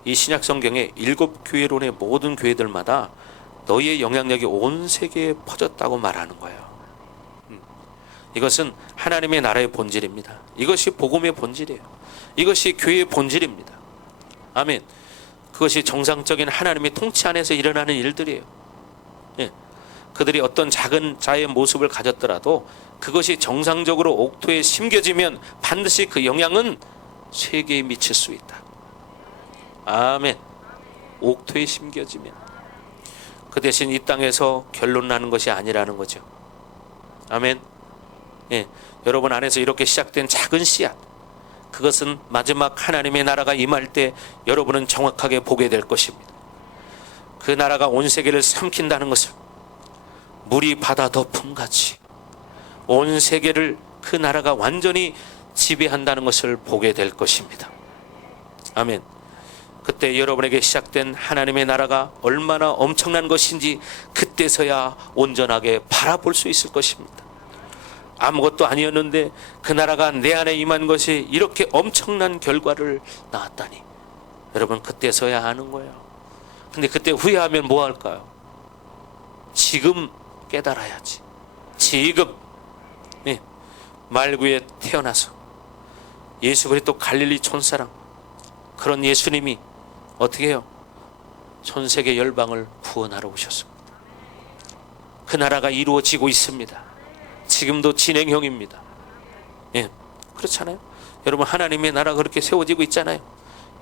이 신약 성경의 7교회론의 모든 교회들마다 너희의 영향력이 온 세계에 퍼졌다고 말하는 거예요. 이것은 하나님의 나라의 본질입니다. 이것이 복음의 본질이에요. 이것이 교회의 본질입니다. 아멘. 그것이 정상적인 하나님의 통치 안에서 일어나는 일들이에요. 예. 그들이 어떤 작은 자의 모습을 가졌더라도 그것이 정상적으로 옥토에 심겨지면 반드시 그 영향은 세계에 미칠 수 있다. 아멘. 옥토에 심겨지면 그 대신 이 땅에서 결론 나는 것이 아니라는 거죠. 아멘. 예, 여러분 안에서 이렇게 시작된 작은 씨앗, 그것은 마지막 하나님의 나라가 임할 때 여러분은 정확하게 보게 될 것입니다. 그 나라가 온 세계를 삼킨다는 것을 물이 바다 덮음같이 온 세계를 그 나라가 완전히 지배한다는 것을 보게 될 것입니다. 아멘. 그때 여러분에게 시작된 하나님의 나라가 얼마나 엄청난 것인지 그때서야 온전하게 바라볼 수 있을 것입니다. 아무것도 아니었는데 그 나라가 내 안에 임한 것이 이렇게 엄청난 결과를 낳았다니 여러분 그때서야 아는 거예요. 근데 그때 후회하면 뭐 할까요? 지금 깨달아야지. 지금 네, 말구에 태어나서 예수 그리스도 갈릴리 촌사람 그런 예수님이 어떻게 해요? 전 세계 열방을 구원하러 오셨습니다. 그 나라가 이루어지고 있습니다. 지금도 진행형입니다. 예, 그렇잖아요. 여러분 하나님의 나라가 그렇게 세워지고 있잖아요.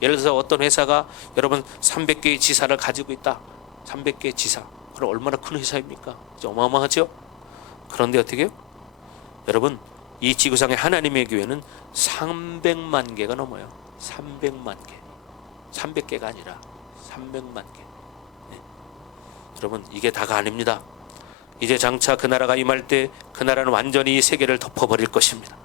예를 들어서 어떤 회사가 여러분 300개의 지사를 가지고 있다. 300개의 지사. 그럼 얼마나 큰 회사입니까? 어마어마하죠. 그런데 어떻게 해요? 여러분 이 지구상의 하나님의 교회는 300만 개가 넘어요. 300만 개. 300개가 아니라 300만 개. 예. 여러분 이게 다가 아닙니다. 이제 장차 그 나라가 임할 때 그 나라는 완전히 이 세계를 덮어버릴 것입니다.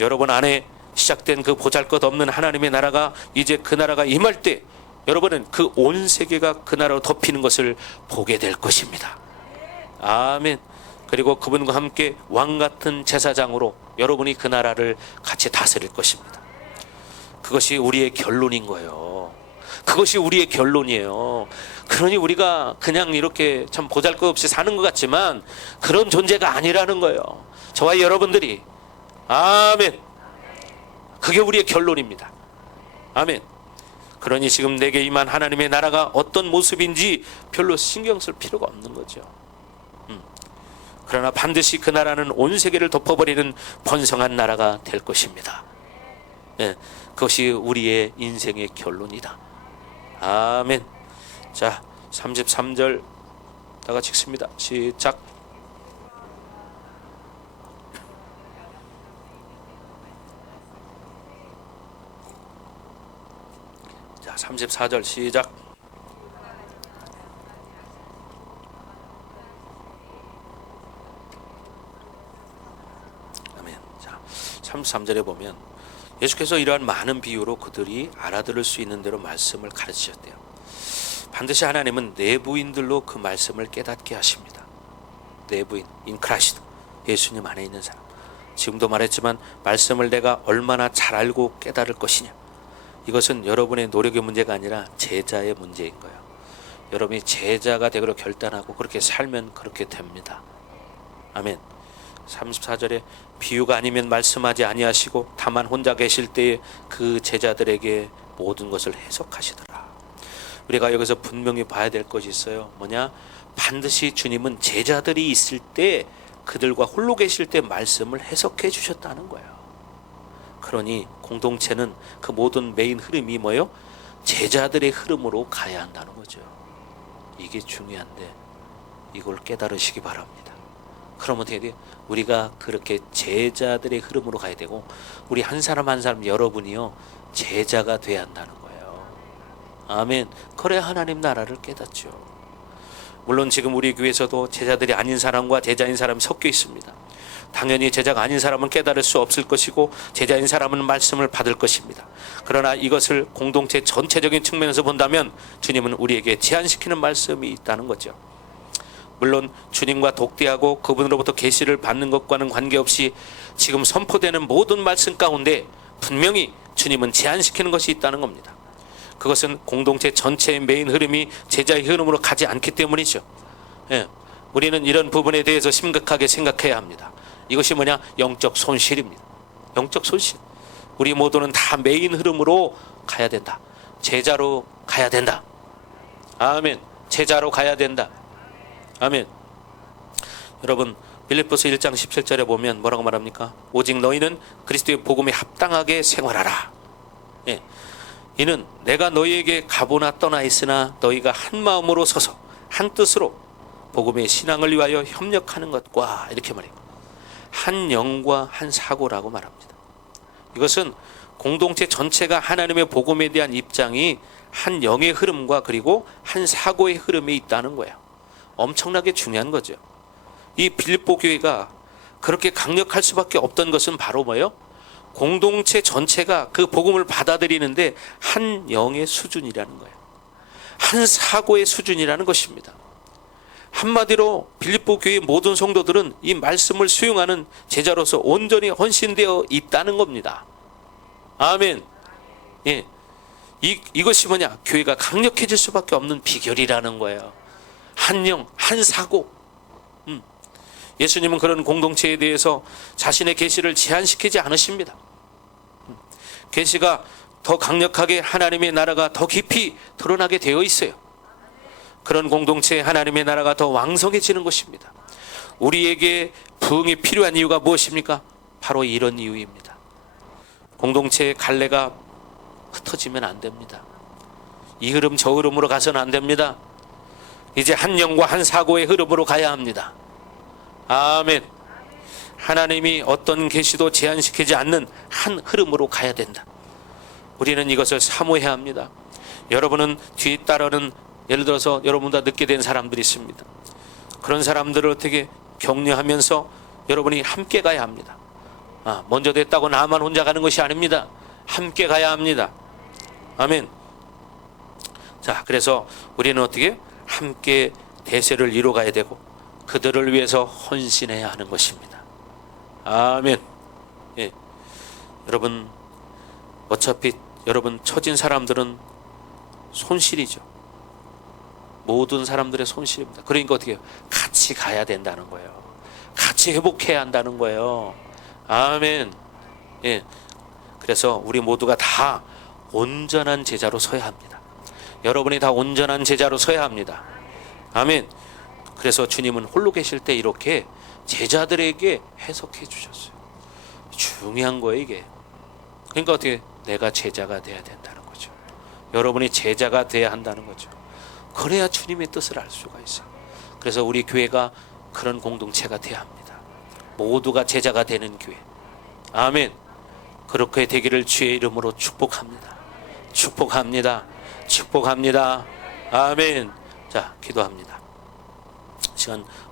여러분 안에 시작된 그 보잘것없는 하나님의 나라가 이제 그 나라가 임할 때 여러분은 그 온 세계가 그 나라로 덮이는 것을 보게 될 것입니다. 아멘. 그리고 그분과 함께 왕같은 제사장으로 여러분이 그 나라를 같이 다스릴 것입니다. 그것이 우리의 결론인 거예요. 그것이 우리의 결론이에요. 그러니 우리가 그냥 이렇게 참 보잘것없이 사는 것 같지만 그런 존재가 아니라는 거예요. 저와 여러분들이. 아멘. 그게 우리의 결론입니다. 아멘. 그러니 지금 내게 임한 하나님의 나라가 어떤 모습인지 별로 신경 쓸 필요가 없는 거죠. 그러나 반드시 그 나라는 온 세계를 덮어버리는 번성한 나라가 될 것입니다. 예, 그것이 우리의 인생의 결론이다. 아멘. 자, 33절 다 같이 읽습니다. 시작. 자, 34절 시작. 아멘. 자, 33절에 보면 예수께서 이러한 많은 비유로 그들이 알아들을 수 있는 대로 말씀을 가르치셨대요. 반드시 하나님은 내부인들로 그 말씀을 깨닫게 하십니다. 내부인, 인크라시도, 예수님 안에 있는 사람. 지금도 말했지만 말씀을 내가 얼마나 잘 알고 깨달을 것이냐, 이것은 여러분의 노력의 문제가 아니라 제자의 문제인 거예요. 여러분이 제자가 되기로 결단하고 그렇게 살면 그렇게 됩니다. 아멘. 34절에 비유가 아니면 말씀하지 아니하시고 다만 혼자 계실 때에 그 제자들에게 모든 것을 해석하시더라. 우리가 여기서 분명히 봐야 될 것이 있어요. 뭐냐? 반드시 주님은 제자들이 있을 때, 그들과 홀로 계실 때 말씀을 해석해 주셨다는 거예요. 그러니 공동체는 그 모든 메인 흐름이 뭐예요? 제자들의 흐름으로 가야 한다는 거죠. 이게 중요한데 이걸 깨달으시기 바랍니다. 그러면 어떻게 돼요? 우리가 그렇게 제자들의 흐름으로 가야 되고, 우리 한 사람 한 사람 여러분이요 제자가 돼야 한다는 거예요. 아멘. 그래야 하나님 나라를 깨닫죠. 물론 지금 우리 교회에서도 제자들이 아닌 사람과 제자인 사람이 섞여 있습니다. 당연히 제자가 아닌 사람은 깨달을 수 없을 것이고 제자인 사람은 말씀을 받을 것입니다. 그러나 이것을 공동체 전체적인 측면에서 본다면 주님은 우리에게 제한시키는 말씀이 있다는 거죠. 물론 주님과 독대하고 그분으로부터 계시를 받는 것과는 관계없이 지금 선포되는 모든 말씀 가운데 분명히 주님은 제한시키는 것이 있다는 겁니다. 그것은 공동체 전체의 메인 흐름이 제자의 흐름으로 가지 않기 때문이죠. 예, 우리는 이런 부분에 대해서 심각하게 생각해야 합니다. 이것이 뭐냐? 영적 손실입니다. 영적 손실. 우리 모두는 다 메인 흐름으로 가야 된다. 제자로 가야 된다. 아멘. 제자로 가야 된다. 아멘. 여러분, 빌립보서 1장 17절에 보면 뭐라고 말합니까? 오직 너희는 그리스도의 복음에 합당하게 생활하라. 예. 이는 내가 너희에게 가보나 떠나 있으나 너희가 한 마음으로 서서 한 뜻으로 복음의 신앙을 위하여 협력하는 것과, 이렇게 말해요. 한 영과 한 사고라고 말합니다. 이것은 공동체 전체가 하나님의 복음에 대한 입장이 한 영의 흐름과 그리고 한 사고의 흐름에 있다는 거예요. 엄청나게 중요한 거죠. 이 빌립보 교회가 그렇게 강력할 수밖에 없던 것은 바로 뭐예요? 공동체 전체가 그 복음을 받아들이는데 한 영의 수준이라는 거예요. 한 사고의 수준이라는 것입니다. 한마디로 빌립보 교회의 모든 성도들은 이 말씀을 수용하는 제자로서 온전히 헌신되어 있다는 겁니다. 아멘. 예. 이것이 뭐냐? 교회가 강력해질 수밖에 없는 비결이라는 거예요. 한 영, 한 사고. 예수님은 그런 공동체에 대해서 자신의 계시를 제한시키지 않으십니다. 계시가 더 강력하게 하나님의 나라가 더 깊이 드러나게 되어 있어요. 그런 공동체에 하나님의 나라가 더 왕성해지는 것입니다. 우리에게 부흥이 필요한 이유가 무엇입니까? 바로 이런 이유입니다. 공동체의 갈래가 흩어지면 안 됩니다. 이 흐름 저 흐름으로 가서는 안 됩니다. 이제 한 영과 한 사고의 흐름으로 가야 합니다. 아멘. 하나님이 어떤 계시도 제한시키지 않는 한 흐름으로 가야 된다. 우리는 이것을 사모해야 합니다. 여러분은 뒤에 따르는, 예를 들어서 여러분보다 늦게 된 사람들이 있습니다. 그런 사람들을 어떻게 격려하면서 여러분이 함께 가야 합니다. 먼저 됐다고 나만 혼자 가는 것이 아닙니다. 함께 가야 합니다. 아멘. 자, 그래서 우리는 어떻게 함께 대세를 이뤄가야 되고 그들을 위해서 헌신해야 하는 것입니다. 아멘. 예. 여러분, 어차피 여러분 처진 사람들은 손실이죠. 모든 사람들의 손실입니다. 그러니까 어떻게 해요? 같이 가야 된다는 거예요. 같이 회복해야 한다는 거예요. 아멘. 예. 그래서 우리 모두가 다 온전한 제자로 서야 합니다. 여러분이 다 온전한 제자로 서야 합니다. 아멘. 그래서 주님은 홀로 계실 때 이렇게 제자들에게 해석해 주셨어요. 중요한 거예요, 이게. 그러니까 어떻게? 내가 제자가 돼야 된다는 거죠. 여러분이 제자가 돼야 한다는 거죠. 그래야 주님의 뜻을 알 수가 있어요. 그래서 우리 교회가 그런 공동체가 돼야 합니다. 모두가 제자가 되는 교회. 아멘. 그렇게 되기를 주의 이름으로 축복합니다. 축복합니다. 축복합니다. 아멘. 자, 기도합니다.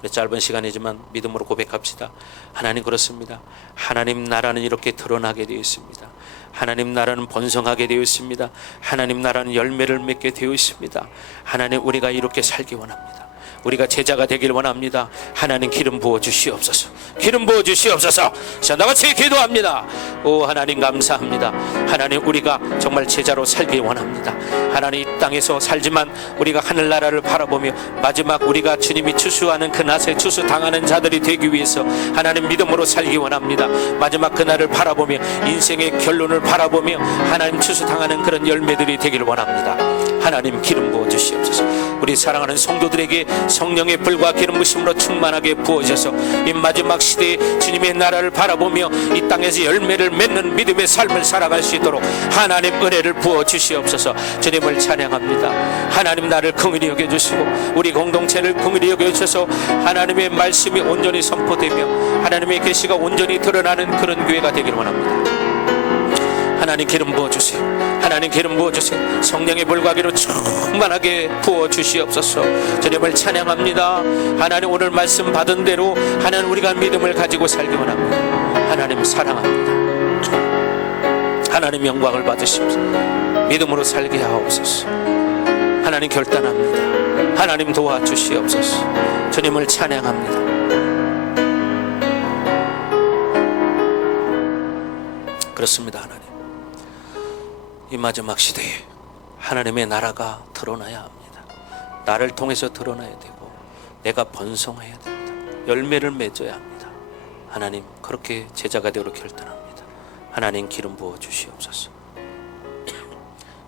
우리 짧은 시간이지만 믿음으로 고백합시다. 하나님, 그렇습니다. 하나님 나라는 이렇게 드러나게 되어 있습니다. 하나님 나라는 번성하게 되어 있습니다. 하나님 나라는 열매를 맺게 되어 있습니다. 하나님, 우리가 이렇게 살기 원합니다. 우리가 제자가 되길 원합니다. 하나님, 기름 부어 주시옵소서. 기름 부어 주시옵소서. 자, 나같이 기도합니다. 오 하나님, 감사합니다. 하나님, 우리가 정말 제자로 살기 원합니다. 하나님, 이 땅에서 살지만 우리가 하늘나라를 바라보며 마지막 우리가 주님이 추수하는 그 낫에 추수당하는 자들이 되기 위해서 하나님, 믿음으로 살기 원합니다. 마지막 그날을 바라보며 인생의 결론을 바라보며 하나님 추수당하는 그런 열매들이 되기를 원합니다. 하나님, 기름 부어 주시옵소서. 우리 사랑하는 성도들에게 성령의 불과 기름 부심으로 충만하게 부어져서 이 마지막 시대에 주님의 나라를 바라보며 이 땅에서 열매를 맺는 믿음의 삶을 살아갈 수 있도록 하나님 은혜를 부어 주시옵소서. 주님을 찬양합니다. 하나님, 나를 긍휼히 여겨주시고 우리 공동체를 긍휼히 여겨주셔서 하나님의 말씀이 온전히 선포되며 하나님의 계시가 온전히 드러나는 그런 교회가 되기를 원합니다. 하나님, 기름 부어주세요. 하나님, 기름 부어주세요. 성령의 불과기로 충만하게 부어주시옵소서. 주님을 찬양합니다. 하나님, 오늘 말씀 받은 대로 하나님, 우리가 믿음을 가지고 살기 원합니다. 하나님, 사랑합니다. 하나님, 영광을 받으시옵소서. 믿음으로 살게 하옵소서. 하나님, 결단합니다. 하나님, 도와주시옵소서. 주님을 찬양합니다. 그렇습니다. 하나님, 이 마지막 시대에 하나님의 나라가 드러나야 합니다. 나를 통해서 드러나야 되고 내가 번성해야 됩니다. 열매를 맺어야 합니다. 하나님, 그렇게 제자가 되도록 결단합니다. 하나님, 기름 부어 주시옵소서.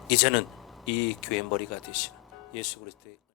이제는 이 교회 머리가 되시는 예수 그리스도의